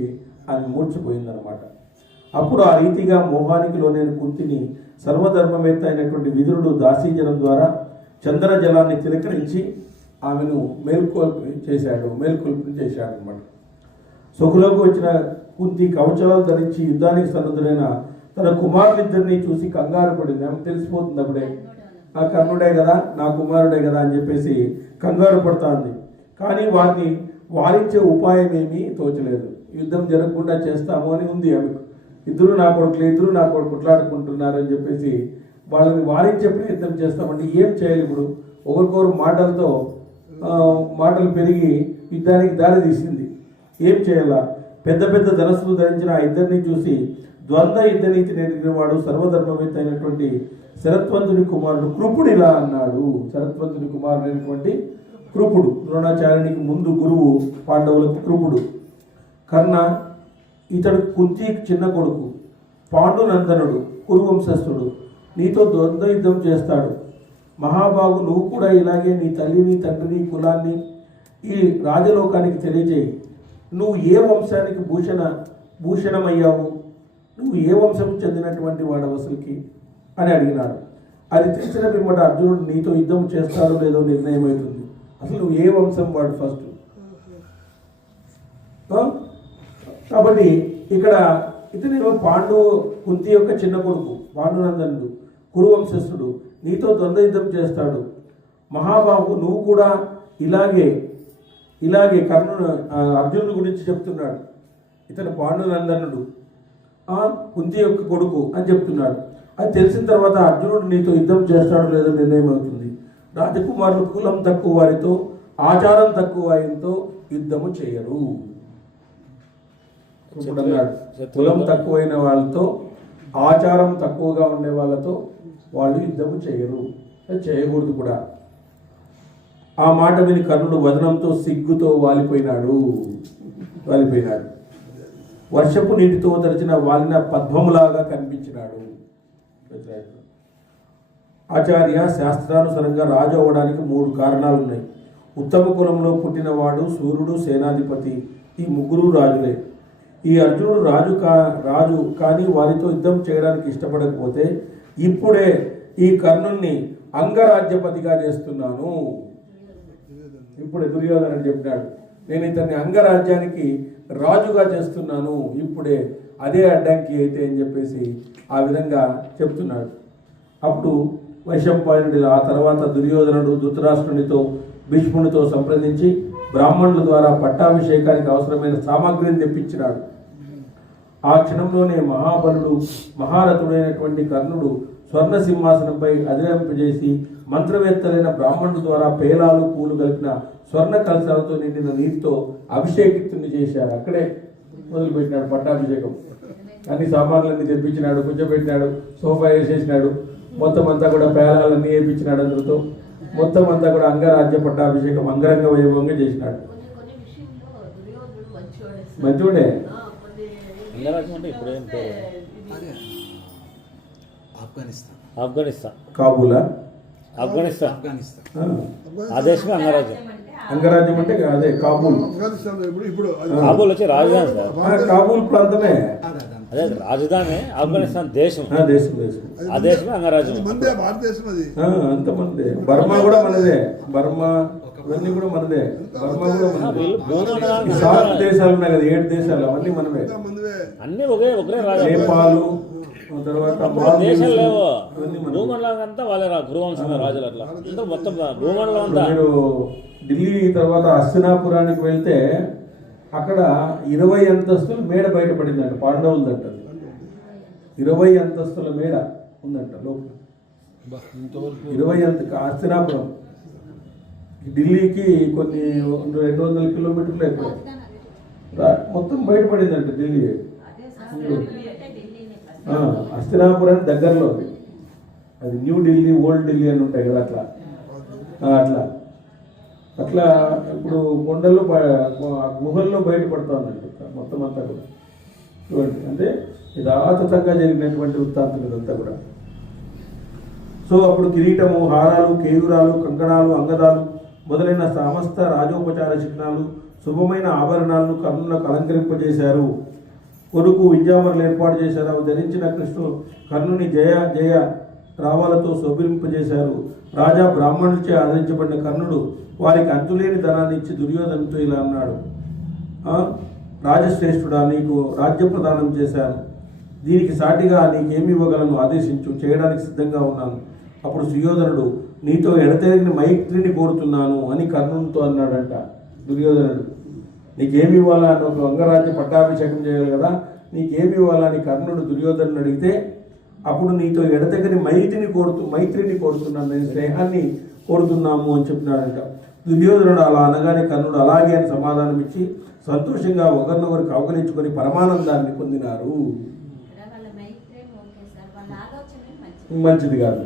ఆమె మూర్చపోయిందనమాట. అప్పుడు ఆ రీతిగా మోహానికి లోనైన కుంతిని సర్వధర్మవేత్త అయినటువంటి విదురుడు దాసీజనం ద్వారా చంద్ర జలాన్ని తిలకరించి ఆమెను మేల్కొల్పి చేశాడు అనమాట. సొగులోకి వచ్చిన కుంతి కవచాలు ధరించి యుద్ధానికి సన్నద్ధులైన తన కుమారులిద్దరిని చూసి కంగారు పడింది. ఆమెకు తెలిసిపోతుంది అప్పుడే, ఆ కర్ణుడే కదా, నా కుమారుడే కదా అని చెప్పేసి కంగారు పడుతుంది. కానీ వారిని వారించే ఉపాయం ఏమీ తోచలేదు. యుద్ధం జరగకుండా చేస్తాము అని ఉంది ఆమెకు. ఇద్దరు నా కొడుకు కొట్లాడుకుంటున్నారు అని చెప్పేసి వాళ్ళని వారించే ప్రయత్నం చేస్తామంటే ఏం చేయాలి? ఇప్పుడు ఒకరికొకరు మాటలు పెరిగి యుద్ధానికి దారి తీసింది. ఏం చేయాలా? పెద్ద పెద్ద ధనస్సులు ధరించిన ఆ ఇద్దరిని చూసి ద్వంద్వ యుద్ధ నీతి నేర్పిన వాడు సర్వధర్మవేత్త అయినటువంటి శరత్వంతుని కుమారుడు కృపుడు ఇలా అన్నాడు. శరత్వంతుని కుమారుడు అయినటువంటి కృపుడు, ద్రోణాచార్యునికి ముందు గురువు పాండవులకు కృపుడు. కర్ణ ఇతడు కుంతి చిన్న కొడుకు, పాండునందనుడు, కురువంశస్థుడు. నీతో ద్వంద్వ యుద్ధం చేస్తాడు. మహాబాగు, నువ్వు కూడా ఇలాగే నీ తల్లిని, తండ్రిని, కులాన్ని ఈ రాజలోకానికి తెలియజేయి. నువ్వు ఏ వంశానికి భూషణమయ్యావు? నువ్వు ఏ వంశం చెందినటువంటి వాడు అసలుకి అని అడిగినాడు. అది తెలిసిన పిమ్మట అర్జునుడు నీతో యుద్ధం చేస్తాడో లేదో నిర్ణయం అవుతుంది. అసలు నువ్వు ఏ వంశం వాడు ఫస్ట్. కాబట్టి ఇక్కడ ఇతనేమో కుంతి యొక్క చిన్న కొడుకు, పాండునందనుడు, కురువంశస్థుడు, నీతో ద్వంద్వ యుద్ధం చేస్తాడు. మహాబాహు, నువ్వు కూడా ఇలాగే అర్జునుడి గురించి చెప్తున్నాడు. ఇతను పాండునందనుడు, కుంతి యొక్క కొడుకు అని చెప్తున్నాడు. అది తెలిసిన తర్వాత అర్జునుడు నీతో యుద్ధం చేస్తాడో లేదో నిర్ణయం అవుతుంది. రాజకుమారులు కులం తక్కువ వారితో, ఆచారం తక్కువ వారితో యుద్ధము చేయరు. కులం తక్కువైన వాళ్ళతో, ఆచారం తక్కువగా ఉండే వాళ్ళతో వాళ్ళు యుద్ధము చేయరు, చేయకూడదు కూడా. ఆ మాట విని కర్ణుడు వదనంతో సిగ్గుతో వాలిపోయినాడు. వర్షపు నీటితో తరిచిన వాలిన పద్మములాగా కనిపించినాడు. ఆచార్య, శాస్త్రానుసారంగా రాజు అవ్వడానికి 3 కారణాలు ఉన్నాయి. ఉత్తమ కులంలో పుట్టినవాడు, సూర్యుడు, సేనాధిపతి, ఈ ముగ్గురు రాజులే. ఈ అర్జునుడు రాజు కానీ వారితో యుద్ధం చేయడానికి ఇష్టపడకపోతే ఇప్పుడే ఈ కర్ణుణ్ణి అంగరాజ్యపతిగా చేస్తున్నాను. ఇప్పుడే దుర్యోధన చెప్పినాడు, నేను ఇతన్ని అంగరాజ్యానికి రాజుగా చేస్తున్నాను ఇప్పుడే, అదే అడ్డంకి అయితే అని చెప్పేసి ఆ విధంగా చెప్తున్నాడు. అప్పుడు వైశంపాయనుడు ఆ తర్వాత దుర్యోధనుడు ధృతరాష్ట్రునితో, భీష్మునితో సంప్రదించి బ్రాహ్మణుల ద్వారా పట్టాభిషేకానికి అవసరమైన సామాగ్రిని తెప్పించినాడు. ఆ క్షణంలోనే మహాబలుడు, మహారథుడైనటువంటి కర్ణుడు స్వర్ణ సింహాసనంపై అధిరింపజేసి మంత్రవేత్తలైన బ్రాహ్మణుల ద్వారా పేలాలు, పూలు కలిపిన స్వర్ణ కలశాలతో నిండిన నీటితో అభిషేకితుని చేశారు. అక్కడే మొదలుపెట్టినాడు పట్టాభిషేకం. అన్ని సామాన్లన్నీ తెప్పించినాడు, కూర్చోబెట్టినాడు, సోఫా వేసేసినాడు, మొత్తం అంతా కూడా పేలాలన్నీ వేయించినాడు. అందరితో మొత్తం అంతా కూడా అంగరాజ్య పట్టాభిషేకం అంగరంగ వైభవంగా చేసినాడు. మంచివాడే. ఆఫ్ఘనిస్తాన్ కాబూలా, ఆఫ్ఘనిస్తాన్ ఆ దేశమే అంగరాజ్యం. అంగరాజ్యం అంటే అదే కాబూల్. కాబూల్ వచ్చి రాజధాని సార్. కాబూల్ ప్రాంతమే, అదే రాజధాని. ఆఫ్ఘనిస్తాన్ దేశం, ఆ దేశమే అంగరాజ్యం. అంత మందే. బర్మా కూడా మనదే, బర్మా ఇవన్నీ కూడా మనదే. బర్మా కూడా మనదే. 7 దేశాలు ఉన్నాయి కదా, 7 దేశాలు అవన్నీ మనమే. అన్ని ఒకరే రాజు. నేపాలు, తర్వాత దేశాలు లేవు. భూమండలం అంతా వాళ్ళే గురువంశం రాజులు. అట్లా అంటే మొత్తం భూమండలం అంతా. మీరు ఢిల్లీ తర్వాత హస్తినాపురానికి వెళ్తే అక్కడ 20 అంతస్తుల మేడ బయటపడిందంట, పాండవులదంట. 20 అంతస్తుల మేడ ఉందంట లోపల. 20 హస్తినాపురం ఢిల్లీకి కొన్ని 200 కిలోమీటర్లు ఎక్కువ. మొత్తం బయటపడిందంట ఢిల్లీ. హస్తినాపురానికి దగ్గరలో అది న్యూ ఢిల్లీ, ఓల్డ్ ఢిల్లీ అని ఉంటాయి కదా, అట్లా ఇప్పుడు కొండల్లో గుహల్లో బయటపడుతూ ఉందండి మొత్తం అంతా కూడా. చూడండి, అంటే యథాతథంగా జరిగినటువంటి వృత్తాంతం ఇదంతా కూడా. సో అప్పుడు కిరీటము, హారాలు, కేయూరాలు, కంకణాలు, అంగదాలు మొదలైన సమస్త రాజోపచార చిహ్నాలు, శుభమైన ఆభరణాలను కర్ణులకు అలంకరింపజేశారు. కొడుకు విద్యామరులు ఏర్పాటు చేశారు. అవి ధరించిన కర్ణుని జయ రావాలతో శోభింపజేశారు. రాజా బ్రాహ్మణులచే ఆదరించబడిన కర్ణుడు వారికి అంతులేని ధనాన్ని ఇచ్చి దుర్యోధనతో ఇలా అన్నాడు, రాజశ్రేష్ఠుడా, నీకు రాజ్య ప్రదానం చేశాను, దీనికి సాటిగా నీకేమి ఇవ్వగలను ఆదేశించు, చేయడానికి సిద్ధంగా ఉన్నాను. అప్పుడు సుయోధనుడు, నీతో ఎడతెరిగిన మైత్రిని కోరుతున్నాను అని కర్ణునితో అన్నాడంట. దుర్యోధనుడు నీకేమి ఇవ్వాలా అని, ఒక అంగరాజ్య పట్టాభిషేకం చేయాలి కదా, నీకేమి ఇవ్వాలా అని కర్ణుడు దుర్యోధనుడు అడిగితే, అప్పుడు నీతో ఎడతెగని మైత్రిని కోరుతున్నాను, నేను స్నేహాన్ని కోరుతున్నాము అని చెప్పినాడంట. దుర్యోధనుడు అలా అనగానే కర్ణుడు అలాగే అని సమాధానం ఇచ్చి సంతోషంగా ఒకరినొకరు కౌగలించుకొని పరమానందాన్ని పొందినారు. మంచిది కాదు.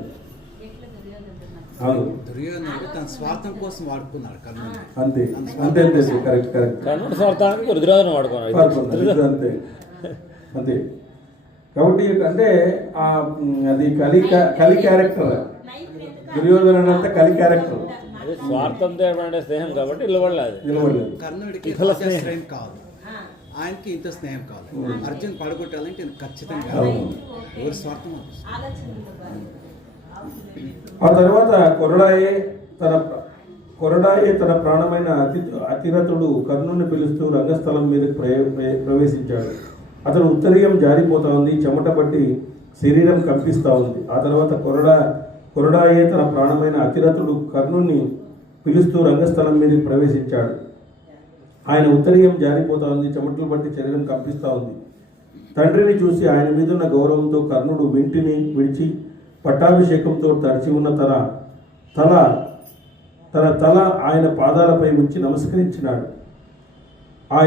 అవును, దుర్యోధనుడు తన స్వార్థం కోసం వాడుకున్నాడు కర్ణుడు. అంతే అంతే అంతే కరెక్ట్ కరెక్ట్. కర్ణుడు స్వార్థానికి దుర్యోధన వాడుకున్నాడు. అంతే అంతే. కాబట్టి అంటే అది కలి క్యారెక్టర్. దుర్యోధన అంతా కలి క్యారెక్టర్. అది స్వార్థంతో ఏమంటే స్నేహం కాబట్టి నిలబడలేదు. కర్ణుడికి రాజశ్రేయం కాదు, ఆయనకి ఇంత స్నేహం కాదు. అర్జున్ పడగొట్టాలంటే ఖచ్చితంగా ఎవరి స్వార్థం. ఆ తర్వాత కొరడాయే తన ప్రాణమైన అతిరథుడు కర్ణుని పిలుస్తూ రంగస్థలం మీద ప్రవేశించాడు. అతను ఉత్తరీయం జారిపోతా ఉంది, చెమట పట్టి శరీరం కంపిస్తూ ఉంది. ఆ తర్వాత కొరడాయే తన ప్రాణమైన అతిరథుడు కర్ణుని పిలుస్తూ రంగస్థలం మీదకి ప్రవేశించాడు. ఆయన ఉత్తరీయం జారిపోతా ఉంది, చెమటలు పట్టి శరీరం కంపిస్తూ ఉంది. తండ్రిని చూసి ఆయన మీదున్న గౌరవంతో కర్ణుడు వింటిని విడిచి పట్టాభిషేకంతో తడిచి ఉన్న తన తల ఆయన పాదాలపై ఉంచి నమస్కరించినాడు. ఆ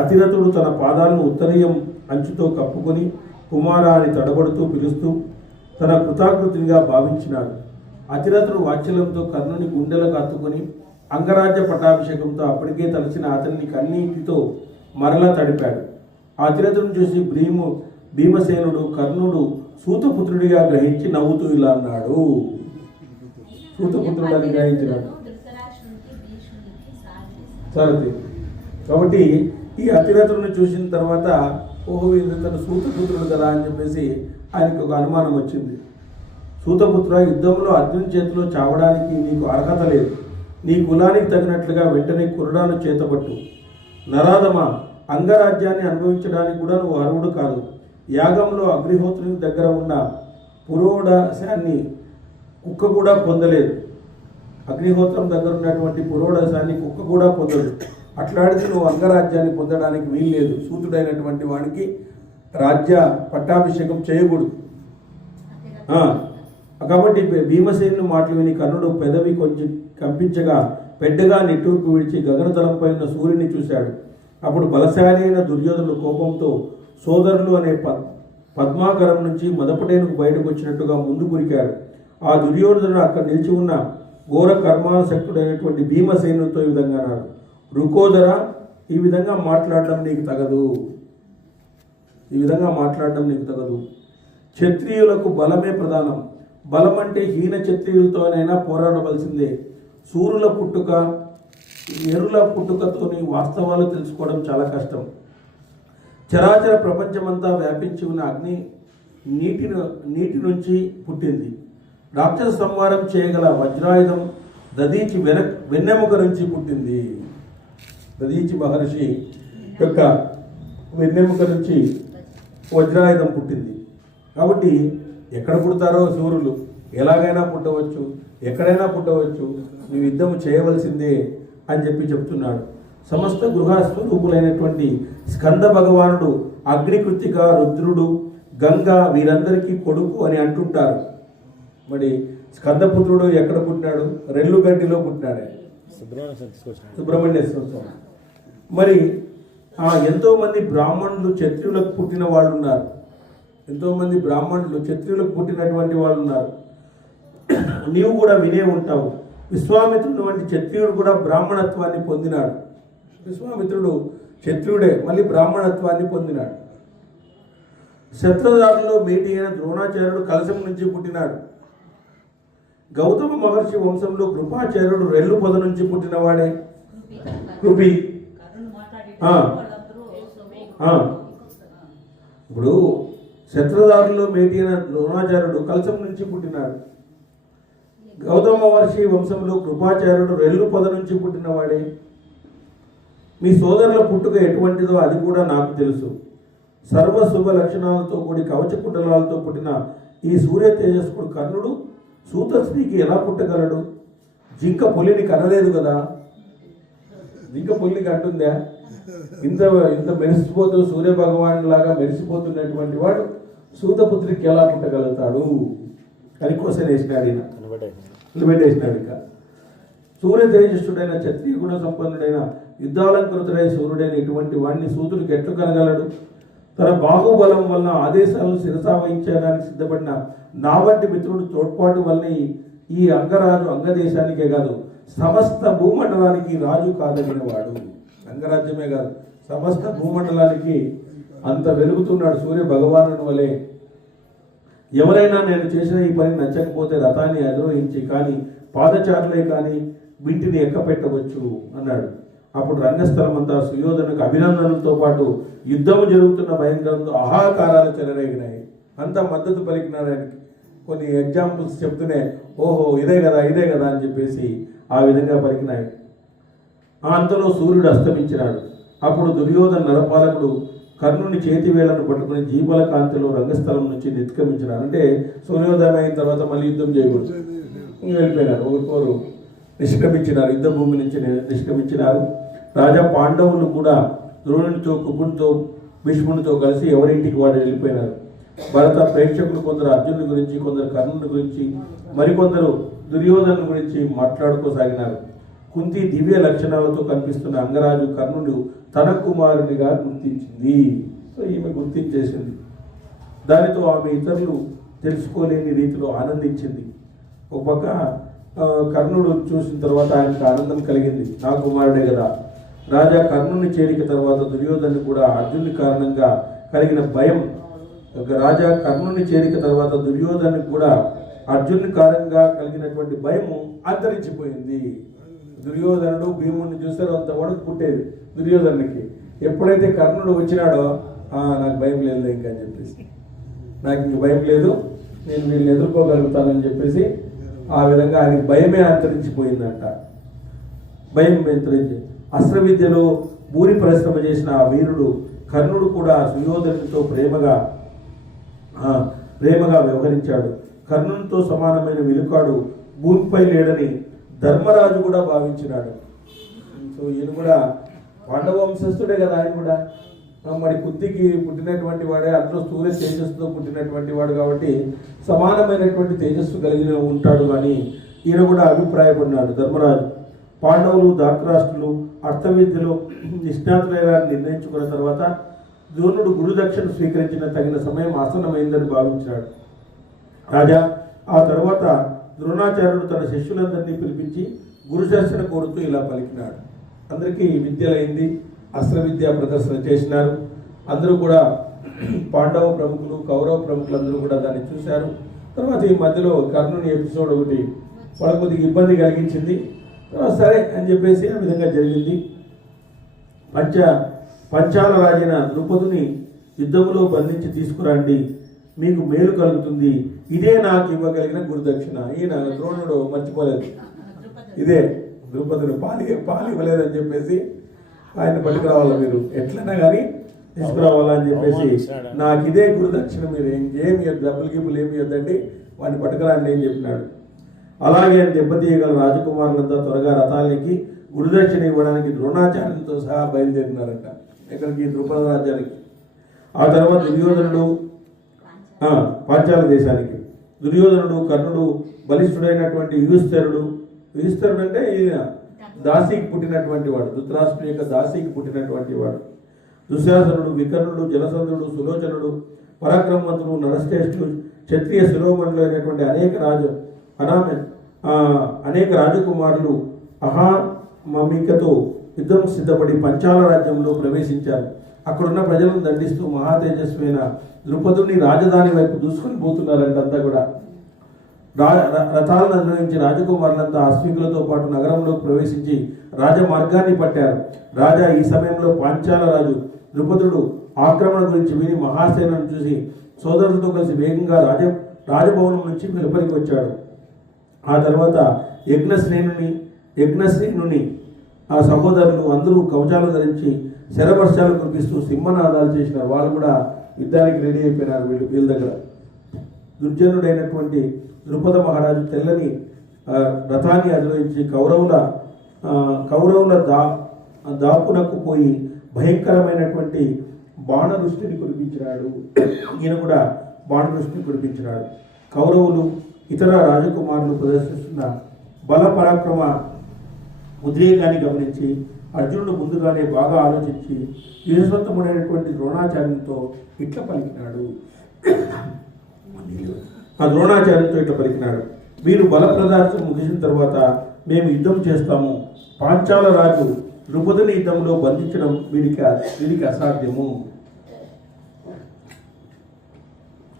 అతిరథుడు తన పాదాలను ఉత్తరీయం అంచుతో కప్పుకొని కుమారా అని తడబడుతూ పిలుస్తూ తన కృతాకృతిగా భావించినాడు. అతిరథుడు వాత్సల్యంతో కర్ణుని గుండెలకు అత్తుకొని అంగరాజ్య పట్టాభిషేకంతో అప్పటికే తలచిన అతన్ని కన్నీటితో మరలా తడిపాడు. ఆ అతిరథుని చూసి భీమసేనుడు కర్ణుడు సూతపుత్రుడిగా గ్రహించి నవ్వుతూ ఇలా అన్నాడు. సూతపుత్రుడు అని గ్రహించినాడు సారథి. కాబట్టి ఈ అతిరథుడిని చూసిన తర్వాత ఓహో ఇది తన సూతపుత్రుడు కదా అని చెప్పేసి ఆయనకు ఒక అనుమానం వచ్చింది. సూతపుత్ర, యుద్ధంలో అర్జున్ చేతిలో చావడానికి నీకు అర్హత లేదు. నీ కులానికి తగినట్లుగా వెంటనే కుర్రాను చేతపట్టు. నరాధమ, అంగరాజ్యాన్ని అనుభవించడానికి కూడా నువ్వు అర్హుడు కాదు. యాగంలో అగ్నిహోత్రుని దగ్గర ఉన్న పురోడశాన్ని కుక్క కూడా పొందలేదు. అగ్నిహోత్రం దగ్గర ఉన్నటువంటి పురోడశాన్ని కుక్క కూడా పొందదు. అట్లాడితే నువ్వు అంగరాజ్యాన్ని పొందడానికి వీల్లేదు. సూతుడైనటువంటి వాడికి రాజ్య పట్టాభిషేకం చేయకూడదు. కాబట్టి భీమసేను మాటలు విని కర్ణుడు పెదవి కొంచెం కంపించగా పెద్దగా నిట్టూర్పు విడిచి గగనతలంపై ఉన్న సూర్యుని చూశాడు. అప్పుడు బలశాలి అయిన దుర్యోధనుడు కోపంతో సోదరులు అనే పద్మాకరం నుంచి మదపటేనుకు బయటకు వచ్చినట్టుగా ముందు కురికాడు. ఆ దుర్యోధనుడు అక్కడ నిలిచి ఉన్న ఘోర కర్మాసక్తుడైనటువంటి భీమసేనుతో ఈ విధంగా అన్నాడు, రుకోదర, ఈ విధంగా మాట్లాడడం నీకు తగదు. క్షత్రియులకు బలమే ప్రధానం. బలం అంటే హీన క్షత్రియులతోనైనా పోరాడవలసిందే. సూర్యుల పుట్టుక ఎరుల పుట్టుకతోని వాస్తవాలు తెలుసుకోవడం చాలా కష్టం. చరాచర ప్రపంచమంతా వ్యాపించి ఉన్న అగ్ని నీటి నుంచి పుట్టింది. రాక్షస సంహారం చేయగల వజ్రాయుధం దదీచి వెన్నెముక నుంచి పుట్టింది. దదీచి మహర్షి యొక్క వెన్నెముక నుంచి వజ్రాయుధం పుట్టింది. కాబట్టి ఎక్కడ పుడతారో సూర్యులు ఎలాగైనా పుట్టవచ్చు, ఎక్కడైనా పుట్టవచ్చు, నువ్వు యుద్ధం చేయవలసిందే అని చెప్తున్నాడు. సమస్త గృహస్వరూపులైనటువంటి స్కంద భగవానుడు అగ్నికృత్తిక, రుద్రుడు, గంగ వీరందరికీ కొడుకు అని అంటుంటారు. మరి స్కందపుత్రుడు ఎక్కడ పుట్టినాడు? రెల్లుగడ్డిలో పుట్టినాడే, సుబ్రహ్మణ్యేశ్వర స్వామి. మరి ఎంతోమంది బ్రాహ్మణులు క్షత్రియులకు పుట్టిన వాళ్ళు ఉన్నారు. ఎంతోమంది బ్రాహ్మణులు క్షత్రియులకు పుట్టినటువంటి వాళ్ళు ఉన్నారు. నీవు కూడా వినే ఉంటావు. విశ్వామిత్రుడు వంటి క్షత్రియుడు కూడా బ్రాహ్మణత్వాన్ని పొందినాడు. విశ్వామిత్రుడు క్షత్రియుడే, మళ్ళీ బ్రాహ్మణత్వాన్ని పొందినాడు. శత్రుదారులో మేటి అయిన ద్రోణాచార్యుడు కలశం నుంచి పుట్టినాడు. గౌతమ మహర్షి వంశంలో కృపాచార్యుడు రెల్లు పొద నుంచి పుట్టినవాడే, కృపి. ఇప్పుడు శత్రుదారులో మేటి అయిన ద్రోణాచార్యుడు కలశం నుంచి పుట్టినాడు. గౌతమ మహర్షి వంశంలో కృపాచార్యుడు రెల్లు పొద నుంచి పుట్టినవాడే. మీ సోదరుల పుట్టుక ఎటువంటిదో అది కూడా నాకు తెలుసు. సర్వ శుభ లక్షణాలతో కూడి కవచ కుండలాలతో పుట్టిన ఈ సూర్య తేజస్కుడు కర్ణుడు సూత స్త్రీకి ఎలా పుట్టగలడు? జింక పులిని కనలేదు కదా. జింక పులిని కంటుందా? ఇంత ఇంత మెరిసిపోతూ సూర్య భగవాన్ లాగా మెరిసిపోతున్నటువంటి వాడు సూతపుత్రికి ఎలా పుట్టగలుగుతాడు అని క్వశ్చన్ వేసినాడు. ఈయన నిలబెట్టేసినాడు. ఇక సూర్య తేజస్సుడైన క్షత్రియ గుణ సంపన్నుడైన యుద్ధాలంకృతుడైన సూర్యుడైన ఇటువంటి వాడిని సూతుడికి ఎట్లు కలగలడు? తన బాహుబలం వలన ఆదేశాలను శిరసా వహించడానికి సిద్ధపడిన నా వంటి మిత్రుడు తోడ్పాటు వలన ఈ అంగరాజు అంగదేశానికే కాదు సమస్త భూమండలానికి రాజు కాదగిన వాడు. అంగరాజ్యమే కాదు సమస్త భూమండలానికి అంత వెలుగుతున్నాడు సూర్య భగవానుని వలె. ఎవరైనా నేను చేసిన ఈ పని నచ్చకపోతే రథాన్ని అధిరోహించి కానీ పాదచారులే కానీ వీటిని ఎక్కపెట్టవచ్చు అన్నాడు. అప్పుడు రంగస్థలం అంతా సుయోధనకు అభినందనలతో పాటు యుద్ధము జరుగుతున్న భయంకరంతో ఆహాకారాలు చెలరేగినాయి. అంతా మద్దతు పలికినారు ఆయనకి. కొన్ని ఎగ్జాంపుల్స్ చెప్తూనే ఓహో ఇదే కదా అని చెప్పేసి ఆ విధంగా పలికినాయి. అంతలో సూర్యుడు అస్తమించినాడు. అప్పుడు దుర్యోధన నరపాలకుడు కర్ణుని చేతి వేళ్లను పట్టుకుని జీవల కాంతిలో రంగస్థలం నుంచి నిష్క్రమించినారు. అంటే సూర్యోదయం అయిన తర్వాత మళ్ళీ యుద్ధం చేయకూడదు, వెళ్ళిపోయినారు. ఒకరికొరు నిష్క్రమించినారు, యుద్ధ భూమి నుంచి నిష్క్రమించినారు. రాజా పాండవులు కూడా ద్రోణునితో కుబునితో భీష్మునితో కలిసి ఎవరింటికి వాడు వెళ్ళిపోయినారు. భరత ప్రేక్షకులు కొందరు అర్జునుడి గురించి, కొందరు కర్ణుని గురించి, మరికొందరు దుర్యోధను గురించి మాట్లాడుకోసాగినారు. కుంతి దివ్య లక్షణాలతో కనిపిస్తున్న అంగరాజు కర్ణుడు తన కుమారునిగా గుర్తించింది. సో ఈమె గుర్తించేసింది. దానితో ఆమె ఇతరులు తెలుసుకోలేని రీతిలో ఆనందించింది. ఒక పక్క కర్ణుడు చూసిన తర్వాత ఆయనకు ఆనందం కలిగింది, నా కుమారుడే కదా. రాజా కర్ణుని చేరిక తర్వాత దుర్యోధను కూడా అర్జునుని కారణంగా కలిగిన భయం, రాజా కర్ణుని చేరిక తర్వాత దుర్యోధనునికి కూడా అర్జునుని కారణంగా కలిగినటువంటి భయము అంతరించిపోయింది. దుర్యోధనుడు భీముడిని చూస్తారో అంత వణుకు పుట్టేది దుర్యోధనునికి. ఎప్పుడైతే కర్ణుడు వచ్చినాడో నాకు భయం లేదు ఇంకా అని చెప్పేసి, నాకు ఇంక భయం లేదు, నేను వీళ్ళని ఎదుర్కోగలుగుతానని చెప్పేసి ఆ విధంగా ఆయనకి భయమే అంతరించిపోయిందంట. భయం అంతరించి అస్త్ర విద్యలో భూరి పరిశ్రమ చేసిన ఆ వీరుడు కర్ణుడు కూడా సుయోధనుడితో ప్రేమగా వ్యవహరించాడు. కర్ణునితో సమానమైన విలుకాడు భూమిపై లేడని ధర్మరాజు కూడా భావించినాడు. సో ఈయన కూడా పాండవ వంశస్థుడే కదా, ఆయన కూడా మరి కుంతికి పుట్టినటువంటి వాడే, అందులో సూర్య తేజస్సుతో పుట్టినటువంటి వాడు కాబట్టి సమానమైనటువంటి తేజస్సు కలిగిన ఉంటాడు అని ఈయన కూడా అభిప్రాయపడినాడు ధర్మరాజు. పాండవులు ధార్తరాష్ట్రులు అర్థవిద్యలో నిష్ణాతులైనారని నిర్ణయించుకున్న తర్వాత ద్రోణుడు గురుదక్షిణ స్వీకరించిన తగిన సమయం ఆసన్నమైందని భావించాడు రాజా. ఆ తర్వాత ద్రోణాచార్యుడు తన శిష్యులందరినీ పిలిపించి గురుదక్షిణ కోరుతూ ఇలా పలికినాడు. అందరికీ విద్యలైంది, అస్త్ర విద్య ప్రదర్శన చేసినారు. అందరూ కూడా పాండవ ప్రముఖులు కౌరవ ప్రముఖులు అందరూ కూడా దాన్ని చూశారు. తర్వాత ఈ మధ్యలో కర్ణుని ఎపిసోడ్ ఒకటి వాళ్ళకు కొద్దిగా ఇబ్బంది కలిగించింది. సరే అని చెప్పేసి ఆ విధంగా జరిగింది. పంచాల రాజైన ద్రుపదుని యుద్ధంలో బంధించి తీసుకురండి, మీకు మేలు కలుగుతుంది, ఇదే నాకు ఇవ్వగలిగిన గురుదక్షిణ. ఈయన ద్రోణుడు మర్చిపోలేదు, ఇదే ద్రుపదుడు పాలి ఇవ్వలేదని చెప్పేసి ఆయన పట్టుకురావాలా, మీరు ఎట్లైనా కానీ తీసుకురావాలా అని చెప్పేసి నాకు ఇదే గురుదక్షిణ, మీరు ఇంకేమి డబ్బులు గిబ్బులు ఏమి ఇవ్వద్దండి, వాడిని పట్టుకురండి అని చెప్పినాడు. అలాగే దెబ్బతీయగల రాజకుమారులంతా త్వరగా రథాలకి గురుదక్షిణ ఇవ్వడానికి ద్రోణాచార్యంతో సహా బయలుదేరినారంట. ఎక్కడికి? ద్రుపద రాజ్యానికి. ఆ తర్వాత దుర్యోధనుడు పాంచాల దేశానికి. దుర్యోధనుడు కర్ణుడు బలిష్ఠుడైనటువంటి యుధిష్ఠిరుడు అంటే దాసీకి పుట్టినటువంటి వాడు, ధృతరాష్ట్రుడి యొక్క దాసీకి పుట్టినటువంటి వాడు. దుశ్శాసనుడు, వికర్ణుడు, జలసంధుడు, సులోచనుడు, పరాక్రమవంతుడు, నరశ్రేష్ఠుడు, క్షత్రియ శిరోమణులు అయినటువంటి అనేక రాజకుమారులు అహామమికతో యుద్ధం సిద్ధపడి పంచాల రాజ్యంలో ప్రవేశించారు. అక్కడున్న ప్రజలను దండిస్తూ మహాతేజస్వైన ద్రుపదుని రాజధాని వైపు దూసుకొని పోతున్నారంట. అంతా కూడా రథాలను నిర్వహించి రాజకుమారులంతా అశ్వికులతో పాటు నగరంలోకి ప్రవేశించి రాజమార్గాన్ని పట్టారు. రాజా ఈ సమయంలో పాంచాల రాజు ద్రుపదుడు ఆక్రమణ గురించి విని మహాసేనను చూసి సోదరులతో కలిసి వేగంగా రాజభవనం నుంచి వెలుపలికి వచ్చాడు. ఆ తర్వాత యజ్ఞశ్రేణుని ఆ సహోదరులు అందరూ కవచాలు ధరించి శరవర్షాలు కురిపిస్తూ సింహనాదాలు చేసినారు. వాళ్ళు కూడా యుద్ధానికి రెడీ అయిపోయినారు. వీళ్ళ దగ్గర దుర్జనుడైనటువంటి ద్రుపద మహారాజు తెల్లని రథాన్ని అధిరోహించి కౌరవుల దాపునకు పోయి భయంకరమైనటువంటి బాణదృష్టిని కురిపించినాడు. ఈయన కూడా బాణదృష్టిని కురిపించినాడు. కౌరవులు ఇతర రాజకుమారులు ప్రదర్శిస్తున్న బల పరాక్రమ ఉద్రేకాన్ని గమనించి అర్జునుడు ముందుగానే బాగా ఆలోచించి యుధసత్తముడైనటువంటి ద్రోణాచార్యంతో ఇట్లా పలికినాడు. ఆ ద్రోణాచార్యంతో ఇట్లా పలికినాడు, వీరు బల ప్రదర్శన ముగిసిన తర్వాత మేము యుద్ధం చేస్తాము. పాంచాల రాజు ద్రుపదుని యుద్ధంలో బంధించడం వీరికి అసాధ్యము.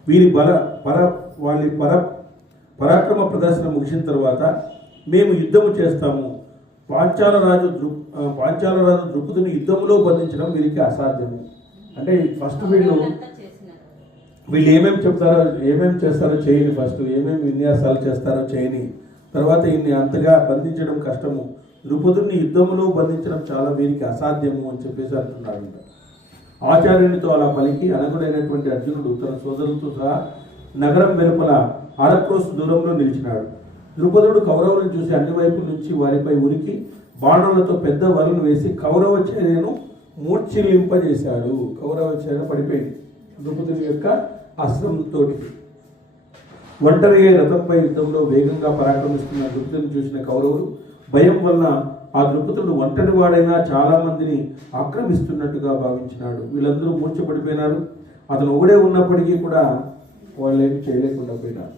వీరి పరాక్రమ ప్రదర్శన ముగిసిన తర్వాత మేము యుద్ధము చేస్తాము. పాంచాల రాజు ద్రుపదుని యుద్ధంలో బంధించడం వీరికి అసాధ్యము. అంటే ఫస్ట్ వీళ్ళు ఏమేమి చేస్తారో చేయని, ఫస్ట్ ఏమేమి విన్యాసాలు చేస్తారో చేయని, తర్వాత ఈయన్ని అంతగా బంధించడం కష్టము, ద్రుపదుని యుద్ధంలో బంధించడం చాలా వీరికి అసాధ్యము అని చెప్పేసి అంటున్నాడు. ఆచార్యునితో అలా పలికి అనగుడైనటువంటి అర్జునుడు తన సోదరులతో సహా నగరం వెలుపల అరక్రోసు దూరంలో నిలిచినాడు. ద్రుపదుడు కౌరవులను చూసి అన్ని వైపుల నుంచి వారిపై ఉరికి బాణాలతో పెద్ద వలను వేసి కౌరవ చర్యను మూర్ఛిలింపజేశాడు. కౌరవ చర్య పడిపోయింది ద్రుపదుని యొక్క అస్త్రంతో. ఒంటరిగా రథంపై యుద్ధంలో వేగంగా పరాక్రమిస్తున్న ద్రుపదుని చూసిన కౌరవులు భయం వలన ఆ ద్రుపదుడు ఒంటరి వాడైనా చాలా మందిని ఆక్రమిస్తున్నట్టుగా భావించినాడు. వీళ్ళందరూ మూర్ఛపడిపోయినారు. అతను ఒకడే ఉన్నప్పటికీ కూడా వాళ్ళు ఏమి చేయలేకుండా పోయినారు.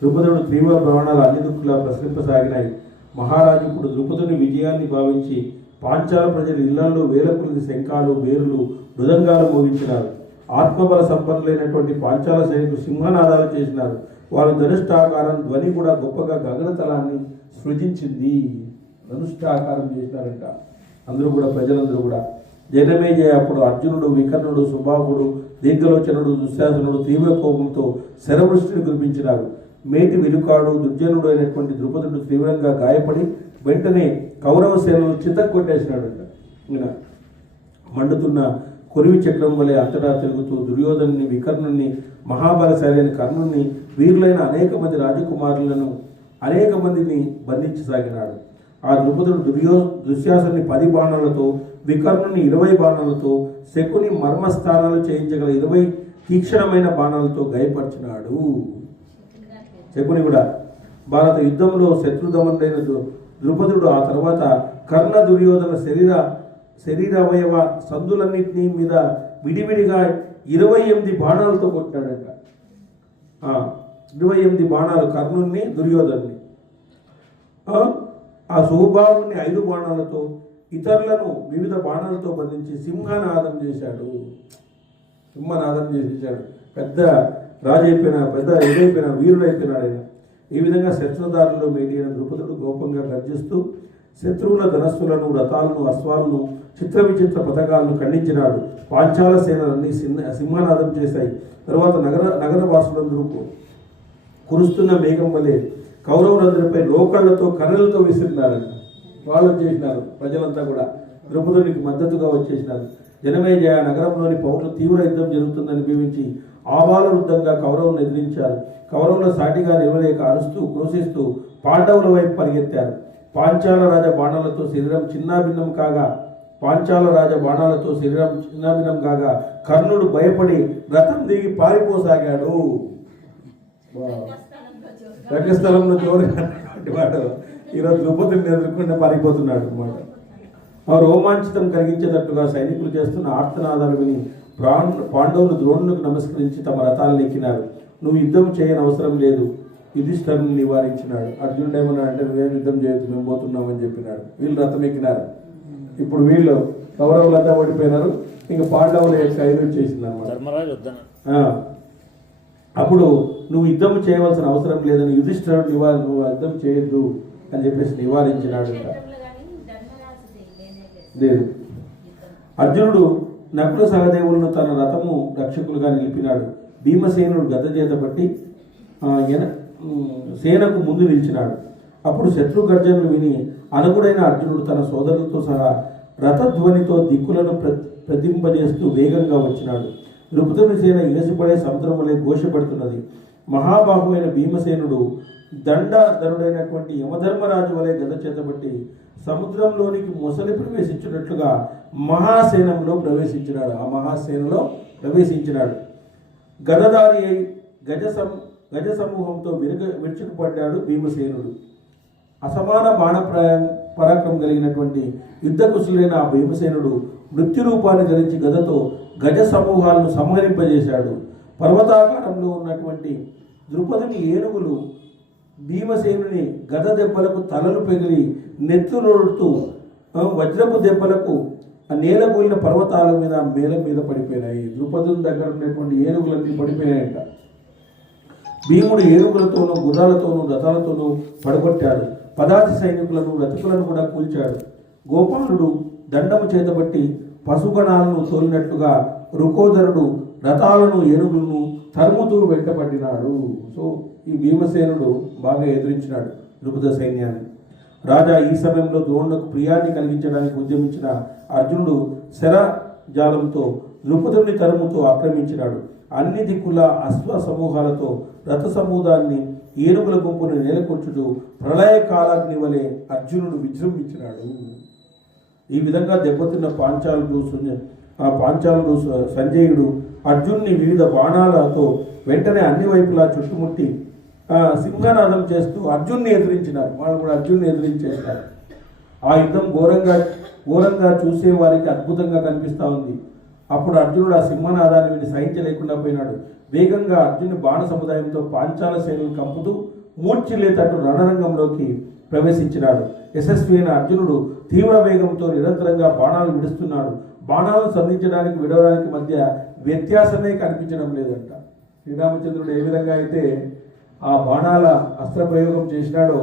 ద్రుపదుడు తీవ్ర ప్రమాణాలు అన్ని దిక్కులా ప్రసరింపసాగినాయి. మహారాజు ఇప్పుడు ద్రుపదుని విజయాన్ని భావించి పాంచాల ప్రజల ఇళ్లలో వేల కొద్ది శంఖాలు, బేరులు, మృదంగాలు మోగించినారు. ఆత్మబల సంపన్నులైనటువంటి పాంచాల సైనికులు సింహనాదాలు చేసినారు. వారు ధనుష్టాకారం ధ్వని కూడా గొప్పగా గగనతలాన్ని సృజించింది. ధనుష్టాకారం చేసినారంట అందరూ కూడా, ప్రజలందరూ కూడా. జనమేజయ అప్పుడు అర్జునుడు, వికర్ణుడు, సుబాహుడు, దీర్ఘలోచనుడు, దుశ్శాసనుడు తీవ్ర కోపంతో శరవృష్టిని కురిపించినారు. మేటి విలుకాడు దుర్జనుడు అయినటువంటి ద్రుపదుడు తీవ్రంగా గాయపడి వెంటనే కౌరవ సేనలు చితక్కొట్టేసినాడంట. ఈయన మండుతున్న కొరివి చక్రం వలె అంతటా తిరుగుతూ దుర్యోధనుని, వికర్ణుని, మహాబలశాలి అయిన కర్ణుని, వీరులైన అనేక మంది రాజకుమారులను అనేక మందిని బంధించసాగినాడు. ఆ ద్రుపదుడు దుశ్శాసనుని 10 బాణాలతో, వికర్ణుని 20 బాణాలతో, శకుని మర్మస్థానాలు చేయించగల 20 తీక్షణమైన బాణాలతో గాయపరిచినాడు. శకుని కూడా భారత యుద్ధంలో శత్రుదమనుడైన ద్రుపదుడు ఆ తర్వాత కర్ణ దుర్యోధన శరీరావయవ సందులన్నింటినీ మీద విడివిడిగా 28 బాణాలతో కొట్టాడంట. 28 బాణాలు కర్ణుని, దుర్యోధన్ని. ఆ సుబాహుని 5 బాణాలతో, ఇతరులను వివిధ బాణాలతో బంధించి సింహనాదం చేశాడు. పెద్ద రాజు అయిపోయిన, పెద్ద ఇదైపోయిన, వీరుడు అయిపోయినాడు ఆయన. ఈ విధంగా శస్త్రధారుల్లో మేటైన ద్రుపదుడు గోపంగా గర్జిస్తూ శత్రువుల ధనస్సులను, రథాలను, అశ్వాలను, చిత్ర విచిత్ర పథకాలను ఖండించినాడు. పాంచాల సేనలన్నీ సింహనాదం చేశాయి. తర్వాత నగరవాసులందరూ కురుస్తున్న మేఘం వలె కౌరవులందరిపై రోకళ్లతో, కర్రలతో విసిరినారంట. వాళ్ళు చేసినారు, ప్రజలంతా కూడా ద్రుపదునికి మద్దతుగా వచ్చేసినారు. జనమేజయ నగరంలోని పౌరులు తీవ్ర యుద్ధం జరుగుతుందని భావించి ఆబాలవృద్ధంగా కౌరవులను ఎదిరించారు. కౌరవుల సాటిగా నిలవలేక అరుస్తూ క్రోశిస్తూ పాండవుల వైపు పరిగెత్తారు. పాంచాల రాజ బాణాలతో శరీరం చిన్నాభిన్నం కాగా కర్ణుడు భయపడి రథం దిగి పారిపోసాగాడు. రంగస్థలంలో జోరుగాటువంటి వాడు ఈరోజు ద్రుపదుని ఎదుర్కొంటే పారిపోతున్నాడు అన్నమాట. రోమాంచితం కలిగించేటట్టుగా సైనికులు చేస్తున్న ఆర్తనాదాలు విని పాండవులు ద్రోణులకు నమస్కరించి తమ రథాలను ఎక్కినారు. నువ్వు యుద్ధం చేయని అవసరం లేదు, యుధిష్ఠిరుని నివారించినాడు. అర్జునుడు ఏమన్నా అంటే నువ్వేం యుద్ధం చేయొద్దు, మేము పోతున్నామని చెప్పినాడు. వీళ్ళు రథం ఎక్కినారు. ఇప్పుడు వీళ్ళు కౌరవులంతా ఓడిపోయినారు. ఇంకా పాండవుల యొక్క ఐదు వచ్చేసింది అన్నమాట. అప్పుడు నువ్వు యుద్ధం చేయవలసిన అవసరం లేదని యుధిష్ఠిరుడు నువ్వు యుద్ధం చేయొద్దు అని చెప్పేసి నివారించినాడు. లేదు. అర్జునుడు నకుల సహదేవులను తన రథము రక్షకులుగా నిలిపినాడు. భీమసేనుడు గద్ద చేత పట్టి సేనకు ముందు నిలిచినాడు. అప్పుడు శత్రు గర్జనలు విని అనుగుడైన అర్జునుడు తన సోదరులతో సహా రథధ్వనితో దిక్కులను ప్రతింపజేస్తూ వేగంగా వచ్చినాడు. ద్రుపదుని సేన ఎగసిపడే సముద్రం వలె ఘోషపడుతున్నది. మహాబాహువైన భీమసేనుడు దండధరుడైనటువంటి యమధర్మరాజు వలె గద చేతబట్టి సముద్రంలోనికి మొసలి ప్రవేశించినట్లుగా మహాసేనంలో ప్రవేశించినాడు. ఆ మహాసేనలో ప్రవేశించినాడు. గదదారి అయి గజ సమూహంతో విరుచుకుపడ్డాడు భీమసేనుడు. అసమాన పరాక్రమం కలిగినటువంటి యుద్ధ కుశలుడైన ఆ భీమసేనుడు మృత్యు రూపాన్ని ధరించి గదతో గజ సమూహాలను సంహరింపజేశాడు. పర్వతాకారంలో ఉన్నటువంటి ద్రుపదుని ఏనుగులు భీమసేనుని గద దెబ్బలకు తలలు పెగిలి నెత్తురోడుతూ వజ్రపు దెబ్బలకు ఆ నేలగూలిన పర్వతాల మీద మేల మీద పడిపోయినాయి. ద్రుపదుని దగ్గర ఉన్నటువంటి ఏనుగులన్నీ పడిపోయాయంట. భీముడు ఏనుగులతోనూ గుర్రాలతోనూ రథాలతోనూ పడగొట్టాడు. పదాతి సైనికులను రథికులను కూడా కూల్చాడు. గోపాలుడు దండము చేతబట్టి పశుగణాలను తోలినట్లుగా రుకోదరుడు రథాలను ఏనుగులను తరుముతూ వెంటబడినాడు. సో ఈ భీమసేనుడు బాగా ఎదిరించినాడు ద్రుపద సైన్యాన్ని. రాజా ఈ సమయంలో ద్రోణులకు ప్రియాన్ని కలిగించడానికి ఉద్యమించిన అర్జునుడు శరజాలంతో ద్రుపదుని తరుముతో ఆక్రమించినాడు. అన్ని దిక్కుల అశ్వ సమూహాలతో రథ సమూహాన్ని ఏనుగుల గుంపును నేలకొచ్చుతూ ప్రళయ కాలాగ్ని వలె అర్జునుడు విజృంభించినాడు. ఈ విధంగా దెబ్బతిన్న పాంచాలుడు సంజయుడు అర్జున్ని వివిధ బాణాలతో వెంటనే అన్ని వైపులా చుట్టుముట్టి సింహనాదం చేస్తూ అర్జున్ని ఎదిరించినారు. వాళ్ళు కూడా అర్జున్ని ఎదిరించేశారు. ఆ యుద్ధం ఘోరంగా చూసే వారికి అద్భుతంగా కనిపిస్తూ ఉంది. అప్పుడు అర్జునుడు ఆ సింహనాదాన్ని వీడిని సహించలేకుండా పోయినాడు. వేగంగా అర్జునుడి బాణ సముదాయంతో పాంచాల సేనలు కంపుతూ మూర్ఛిల్లేటట్టు రణరంగంలోకి ప్రవేశించినాడు. యశస్వి అయిన అర్జునుడు తీవ్ర వేగంతో నిరంతరంగా బాణాలు విడుస్తున్నాడు. బాణాలను సంధించడానికి విడవడానికి మధ్య వ్యత్యాసమే కనిపించడం లేదంట. శ్రీరామచంద్రుడు ఏ విధంగా అయితే ఆ బాణాల అస్త్రప్రయోగం చేసినాడో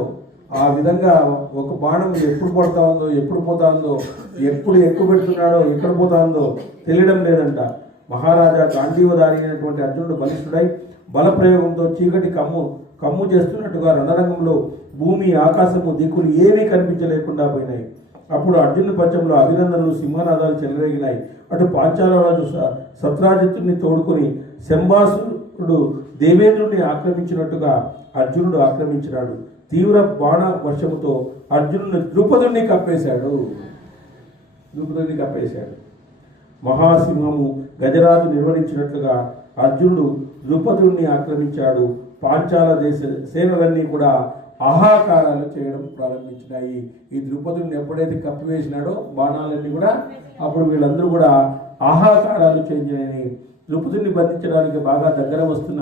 ఆ విధంగా ఒక బాణం ఎప్పుడు పడతా ఉందో, ఎప్పుడు పోతా ఉందో, ఎప్పుడు ఎక్కువ పెడుతున్నాడో, ఎక్కడ పోతా ఉందో తెలియడం లేదంట. మహారాజా గాంధీవధారి అయినటువంటి అర్జునుడు బలిష్ఠుడై బలప్రయోగంతో చీకటి కమ్ము చేస్తున్నట్టుగా రణరంగంలో భూమి ఆకాశము దిక్కులు ఏమీ కనిపించలేకుండా పోయినాయి. అప్పుడు అర్జునుడి పక్షంలో అభినందనలు సింహనాదాలు చెలరేగినాయి. అటు పాంచాలరాజు సత్రాజిత్తుని తోడుకొని శంబాసురుడు దేవేంద్రుడిని ఆక్రమించినట్టుగా అర్జునుడు ఆక్రమించినాడు. తీవ్ర బాణ వర్షముతో అర్జునుడిని ద్రుపదుని కప్పేశాడు. మహాసింహము గజరాజు నిర్వహించినట్లుగా అర్జునుడు ద్రుపదుని ఆక్రమించాడు. పాంచాల దేశ సేనలన్నీ కూడా ఆహాకారాలు చేయడం ప్రారంభించినాయి. ఈ ద్రుపదుని ఎప్పుడైతే కప్పివేసినాడో బాణాలన్నీ కూడా అప్పుడు వీళ్ళందరూ కూడా ఆహాకారాలు చేయించినాయి. ద్రుపదుని బంధించడానికి బాగా దగ్గర వస్తున్న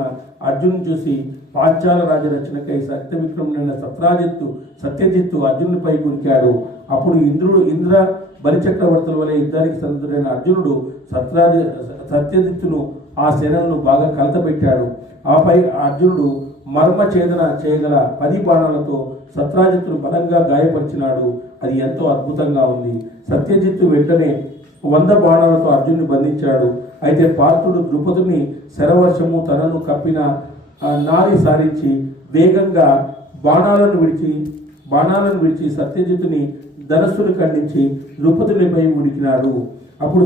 అర్జునుని చూసి పాంచాల రాజు రచనకై సత్యవిక్రముడైన సత్యజిత్తు అర్జునునిపై కురికాడు. అప్పుడు ఇంద్ర బలిచక్రవర్తుల వలె యుద్ధానికి సన్నద్ధుడైన అర్జునుడు సత్యజిత్తును ఆ సేనలను బాగా కలతపెట్టాడు. ఆపై అర్జునుడు మర్మఛేదన చేయగల 10 బాణాలతో సత్రాజిత్తును బలంగా గాయపరిచినాడు. అది ఎంతో అద్భుతంగా ఉంది. సత్యజిత్తు వెంటనే 100 బాణాలతో అర్జునుని బంధించాడు. అయితే పార్థుడు ద్రుపదుని శరవర్షము తనను కప్పిన నారి సారించి వేగంగా బాణాలను విడిచి సత్యజిత్తుని ధనస్సును ఖండించి ద్రుపదునిపై ఉడికినాడు. అప్పుడు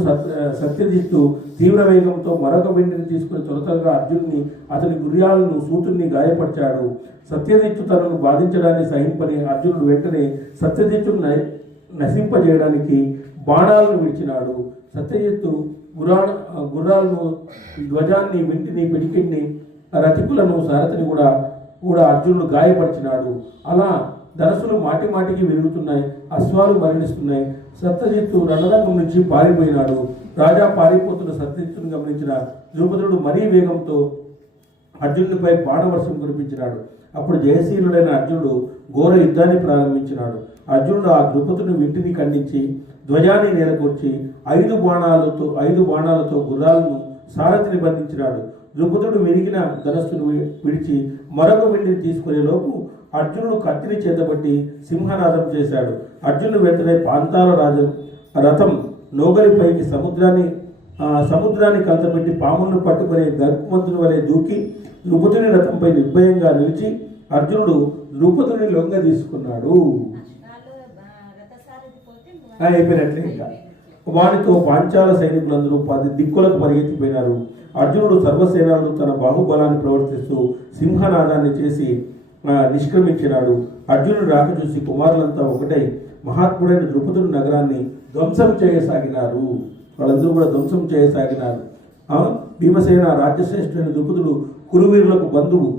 సత్యజిత్తు తీవ్ర వేగంతో మరొక వెండిని తీసుకుని తొలతగా అర్జునుని అతని గుర్రాలను సూతుని గాయపరిచాడు. సత్యజిత్తు తనను బాధించడాన్ని సహింపని అర్జునుడు వెంటనే సత్యజిత్తును నశింపజేయడానికి బాణాలను విడిచినాడు. సత్యజిత్తు గుర్రాలను, ధ్వజాన్ని, వింటిని, పిడికిడిని, రథికులను, సారథిని కూడా అర్జునుడు గాయపరిచినాడు. అలా ధనస్సులు మాటి మాటికి విరుగుతున్నాయి, అశ్వాలు మరణిస్తున్నాయి. సత్యజిత్తు రణరంగం నుంచి పారిపోయినాడు. రాజా పారిపోతున్న సత్యజిత్తును గమనించిన ద్రుపదుడు మరీ వేగంతో అర్జునుడిపై బాణవర్షం కురిపించినాడు. అప్పుడు జయశీలుడైన అర్జునుడు ఘోర యుద్ధాన్ని ప్రారంభించినాడు. అర్జునుడు ఆ ద్రుపదుని వింటిని ఖండించి ధ్వజాన్ని నేలకొచ్చి 5 బాణాలతో గుర్రాలను, సారథిని బంధించినాడు. ద్రుపదుడు విరిగిన ధనస్సును విడిచి మరొక వింటిని తీసుకునే లోపు అర్జునుడు కత్తిని చేతబట్టి సింహనాదం చేశాడు. అర్జునుడు వెంటనే పాంచాల రాజు రథం నోగలిపైకి సముద్రాన్ని కలతపెట్టి పాములను పట్టుకునే గర్భమంతుని వలె దూకి ద్రుపదుని రథంపై నిర్భయంగా నిలిచి అర్జునుడు ద్రౌపదిని లొంగ తీసుకున్నాడు. అయిపోయినట్లే. ఇంకా వారితో పాంచాల సైనికులందరూ 10 దిక్కులకు పరిగెత్తిపోయినారు. అర్జునుడు సర్వసేనాలు తన బాహుబలాన్ని ప్రవర్తిస్తూ సింహనాదాన్ని చేసి నిష్క్రమించినాడు. అర్జునుడు రాక చూసి కుమారులంతా ఒకటై మహాత్ముడైన ద్రౌపదుని నగరాన్ని ధ్వంసం చేయసాగినారు. వాళ్ళందరూ కూడా ధ్వంసం చేయసాగినారు. భీమసేన రాజ్యశ్రేష్ఠుడైన ద్రౌపదుడు కురువీరులకు బంధువు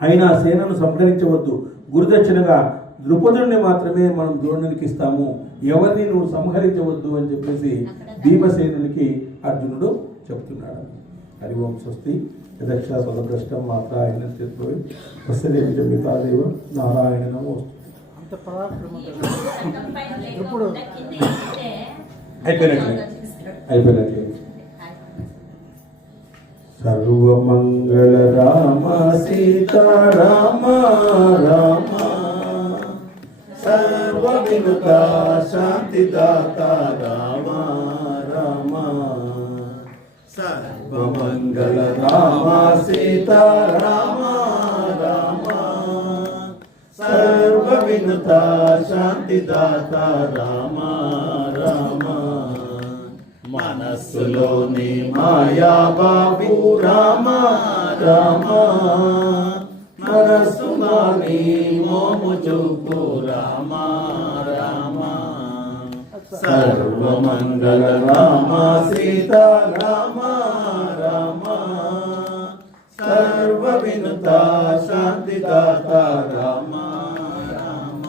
అయినా సేనను సంహరించవద్దు, గురుదక్షిణగా ద్రుపదుడిని మాత్రమే మనం ద్రోణునికి ఇస్తాము, ఎవరిని నువ్వు సంహరించవద్దు అని చెప్పేసి భీమసేనునికి అర్జునుడు చెప్తున్నాడు. హరి ఓం స్వస్తి యదక్ష స్వదభ్రష్టం మాత్ర ఆయన చెప్పి వస్తదేవి మిగతాదేవ నారాయణ నమోస్తు. అయిపోయినట్లే. సర్వమంగళ రామ సీతారామ రామ సర్వ వినుత శాంతిదాత రామ రామ సర్వమంగళ రామ సీతారామ రామ సర్వ వినుత శాంతిదాత రామ రామ మనస్సులోని మాయా బాబు రామ రామ మనస్సులోని మోము చూపు రామ రామ సర్వమంగళ రామ సీతారామ రామ సర్వ వినుత శాంతిదాత రామ రామ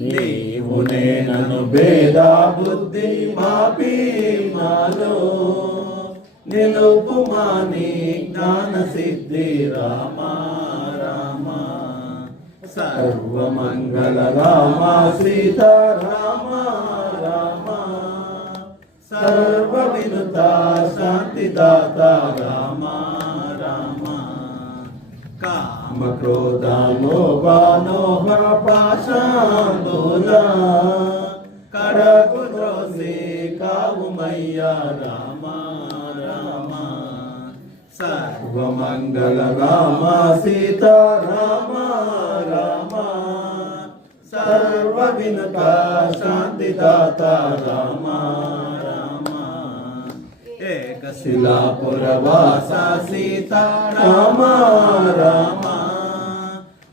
నీవు నేనను భేద బుద్ధి మాపి మాలో నిలుపుమాని జ్ఞాన సిద్ధి రామ రామ సర్వమంగళ రామ సీతారామ రామ సర్వ వినుత శాంతిదాత రామ రామ కామ క్రోధ లోభ పాశాందోళ కడకు ద్రోసి కావుమయ్యా రామ రామ సర్వమంగళ రామ సీతారామ రామ సర్వ వినుత శాంతిదాత రామ రామ ఏకశిలాపురవాస సీతారామ రామ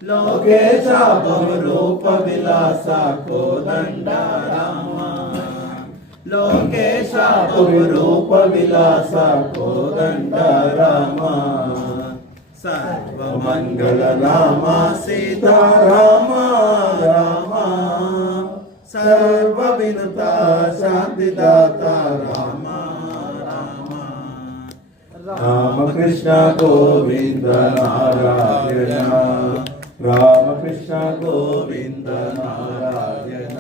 లోకేశ బహురూప విలాస కోదండ రామ లోకేశ బహురూప విలాస కోదండ రామ సర్వమంగళ రామ సీతారామ రామ సర్వ వినుత శాంతిదాత రామ రామ రామకృష్ణ గోవింద నారాయణ రామకృష్ణ గోవింద నారాయణ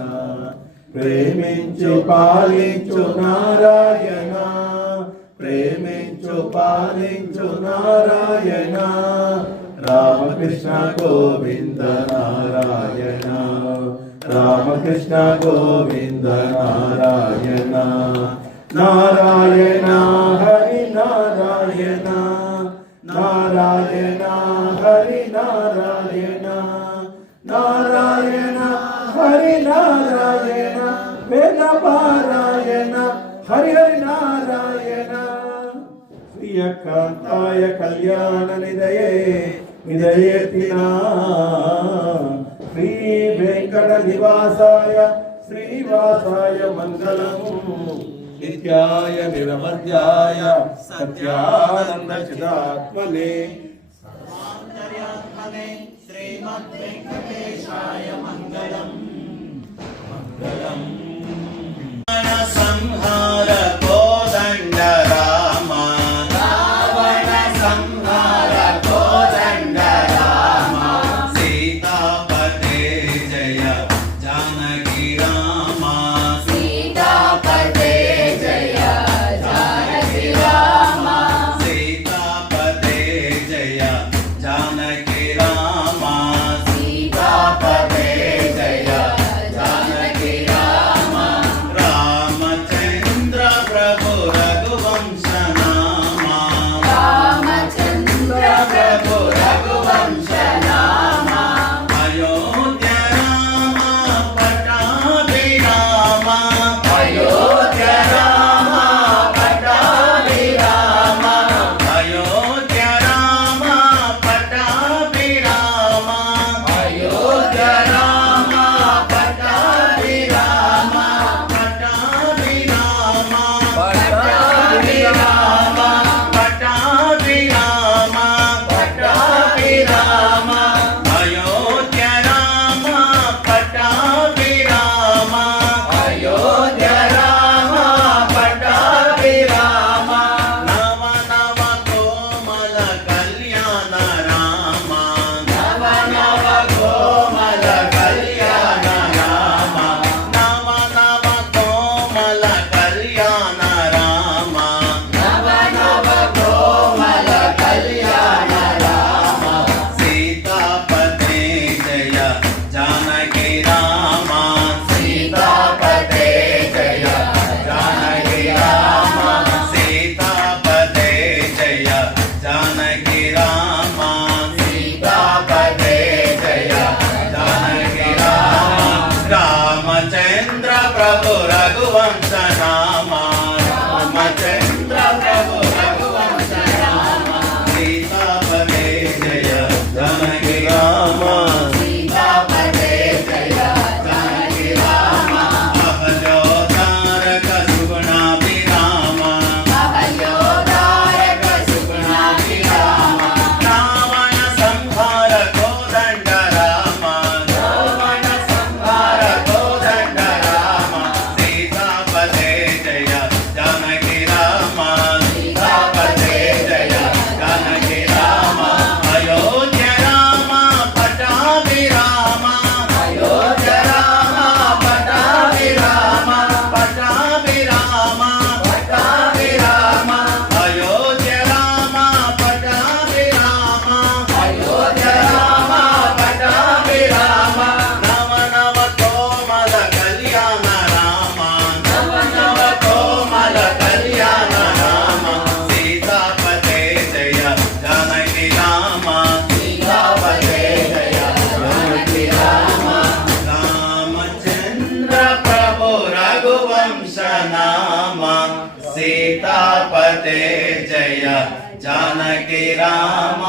ప్రేమించు పాలించు నారాయణ ప్రేమించు పాలించు నారాయణ రామకృష్ణ గోవింద నారాయణ రామకృష్ణ గోవింద నారాయణ నారాయణ హరి నారాయణ నారాయణ హరి నారాయణ నారాయణ హరి నారాయణ వేద పారాయణ హరి హరి నారాయణ శ్రీయకాంతాయ కళ్యాణ నిదయే నిదయేతినా శ్రీ వెంకట నివాసాయ శ్రీవాసాయ మంగళము నిత్యాయ నిరమధ్యాయ సత్యానంద చిదాత్మనే సర్వాంతర్యాత్మనే శ్రీమద్ వెంకటేశాయ మంగళం మంగళం సంహార కోదండ రామ రావణ సంహార కోదండ రామ సీతాపతే జయ జానకి రామ సీతాపతే జయ జానకి రామ సీతాపతే జయ జానకి రామ సీతాపతే జయ జానకి రామ రామచంద్ర ప్రభు రఘువంశ నామ రామచంద్ర ప్రభు రఘువంశ जानकी राम सीतापते जय जानकी राम सीतापते जय जानकी राम सीतापते जय जानकी राम रामचंद्र प्रभु रघुवंश नाम रामचंद्र प्रभु रघुवंश नाम सीतापते जय जानकी राम सीतापते जय जानकी राम अहल्योद्धारक सुगुणाभिराम अहल्योद्धारक सुगुणाभिराम रावण संहार कोदंड राम रावण संहार कोदंड राम सीतापते जय जानकी राम सीतापते जय जानकी राम अयोध्या राम पट्टाभिराम अयोध्या राम पट्टाभिराम पट्टाभिराम पट्टाभिराम अयोध्या राम पट्टाभिराम अयोध्या राम पट्टाभिराम नव नव कोमल कल्याण राम नव नव कोमल कल्याण राम सीतापते जय जानकी राम सीतापते जय जानकी राम रामचंद्र प्रभु रघुवंश नाम सीतापते जय जानकी राम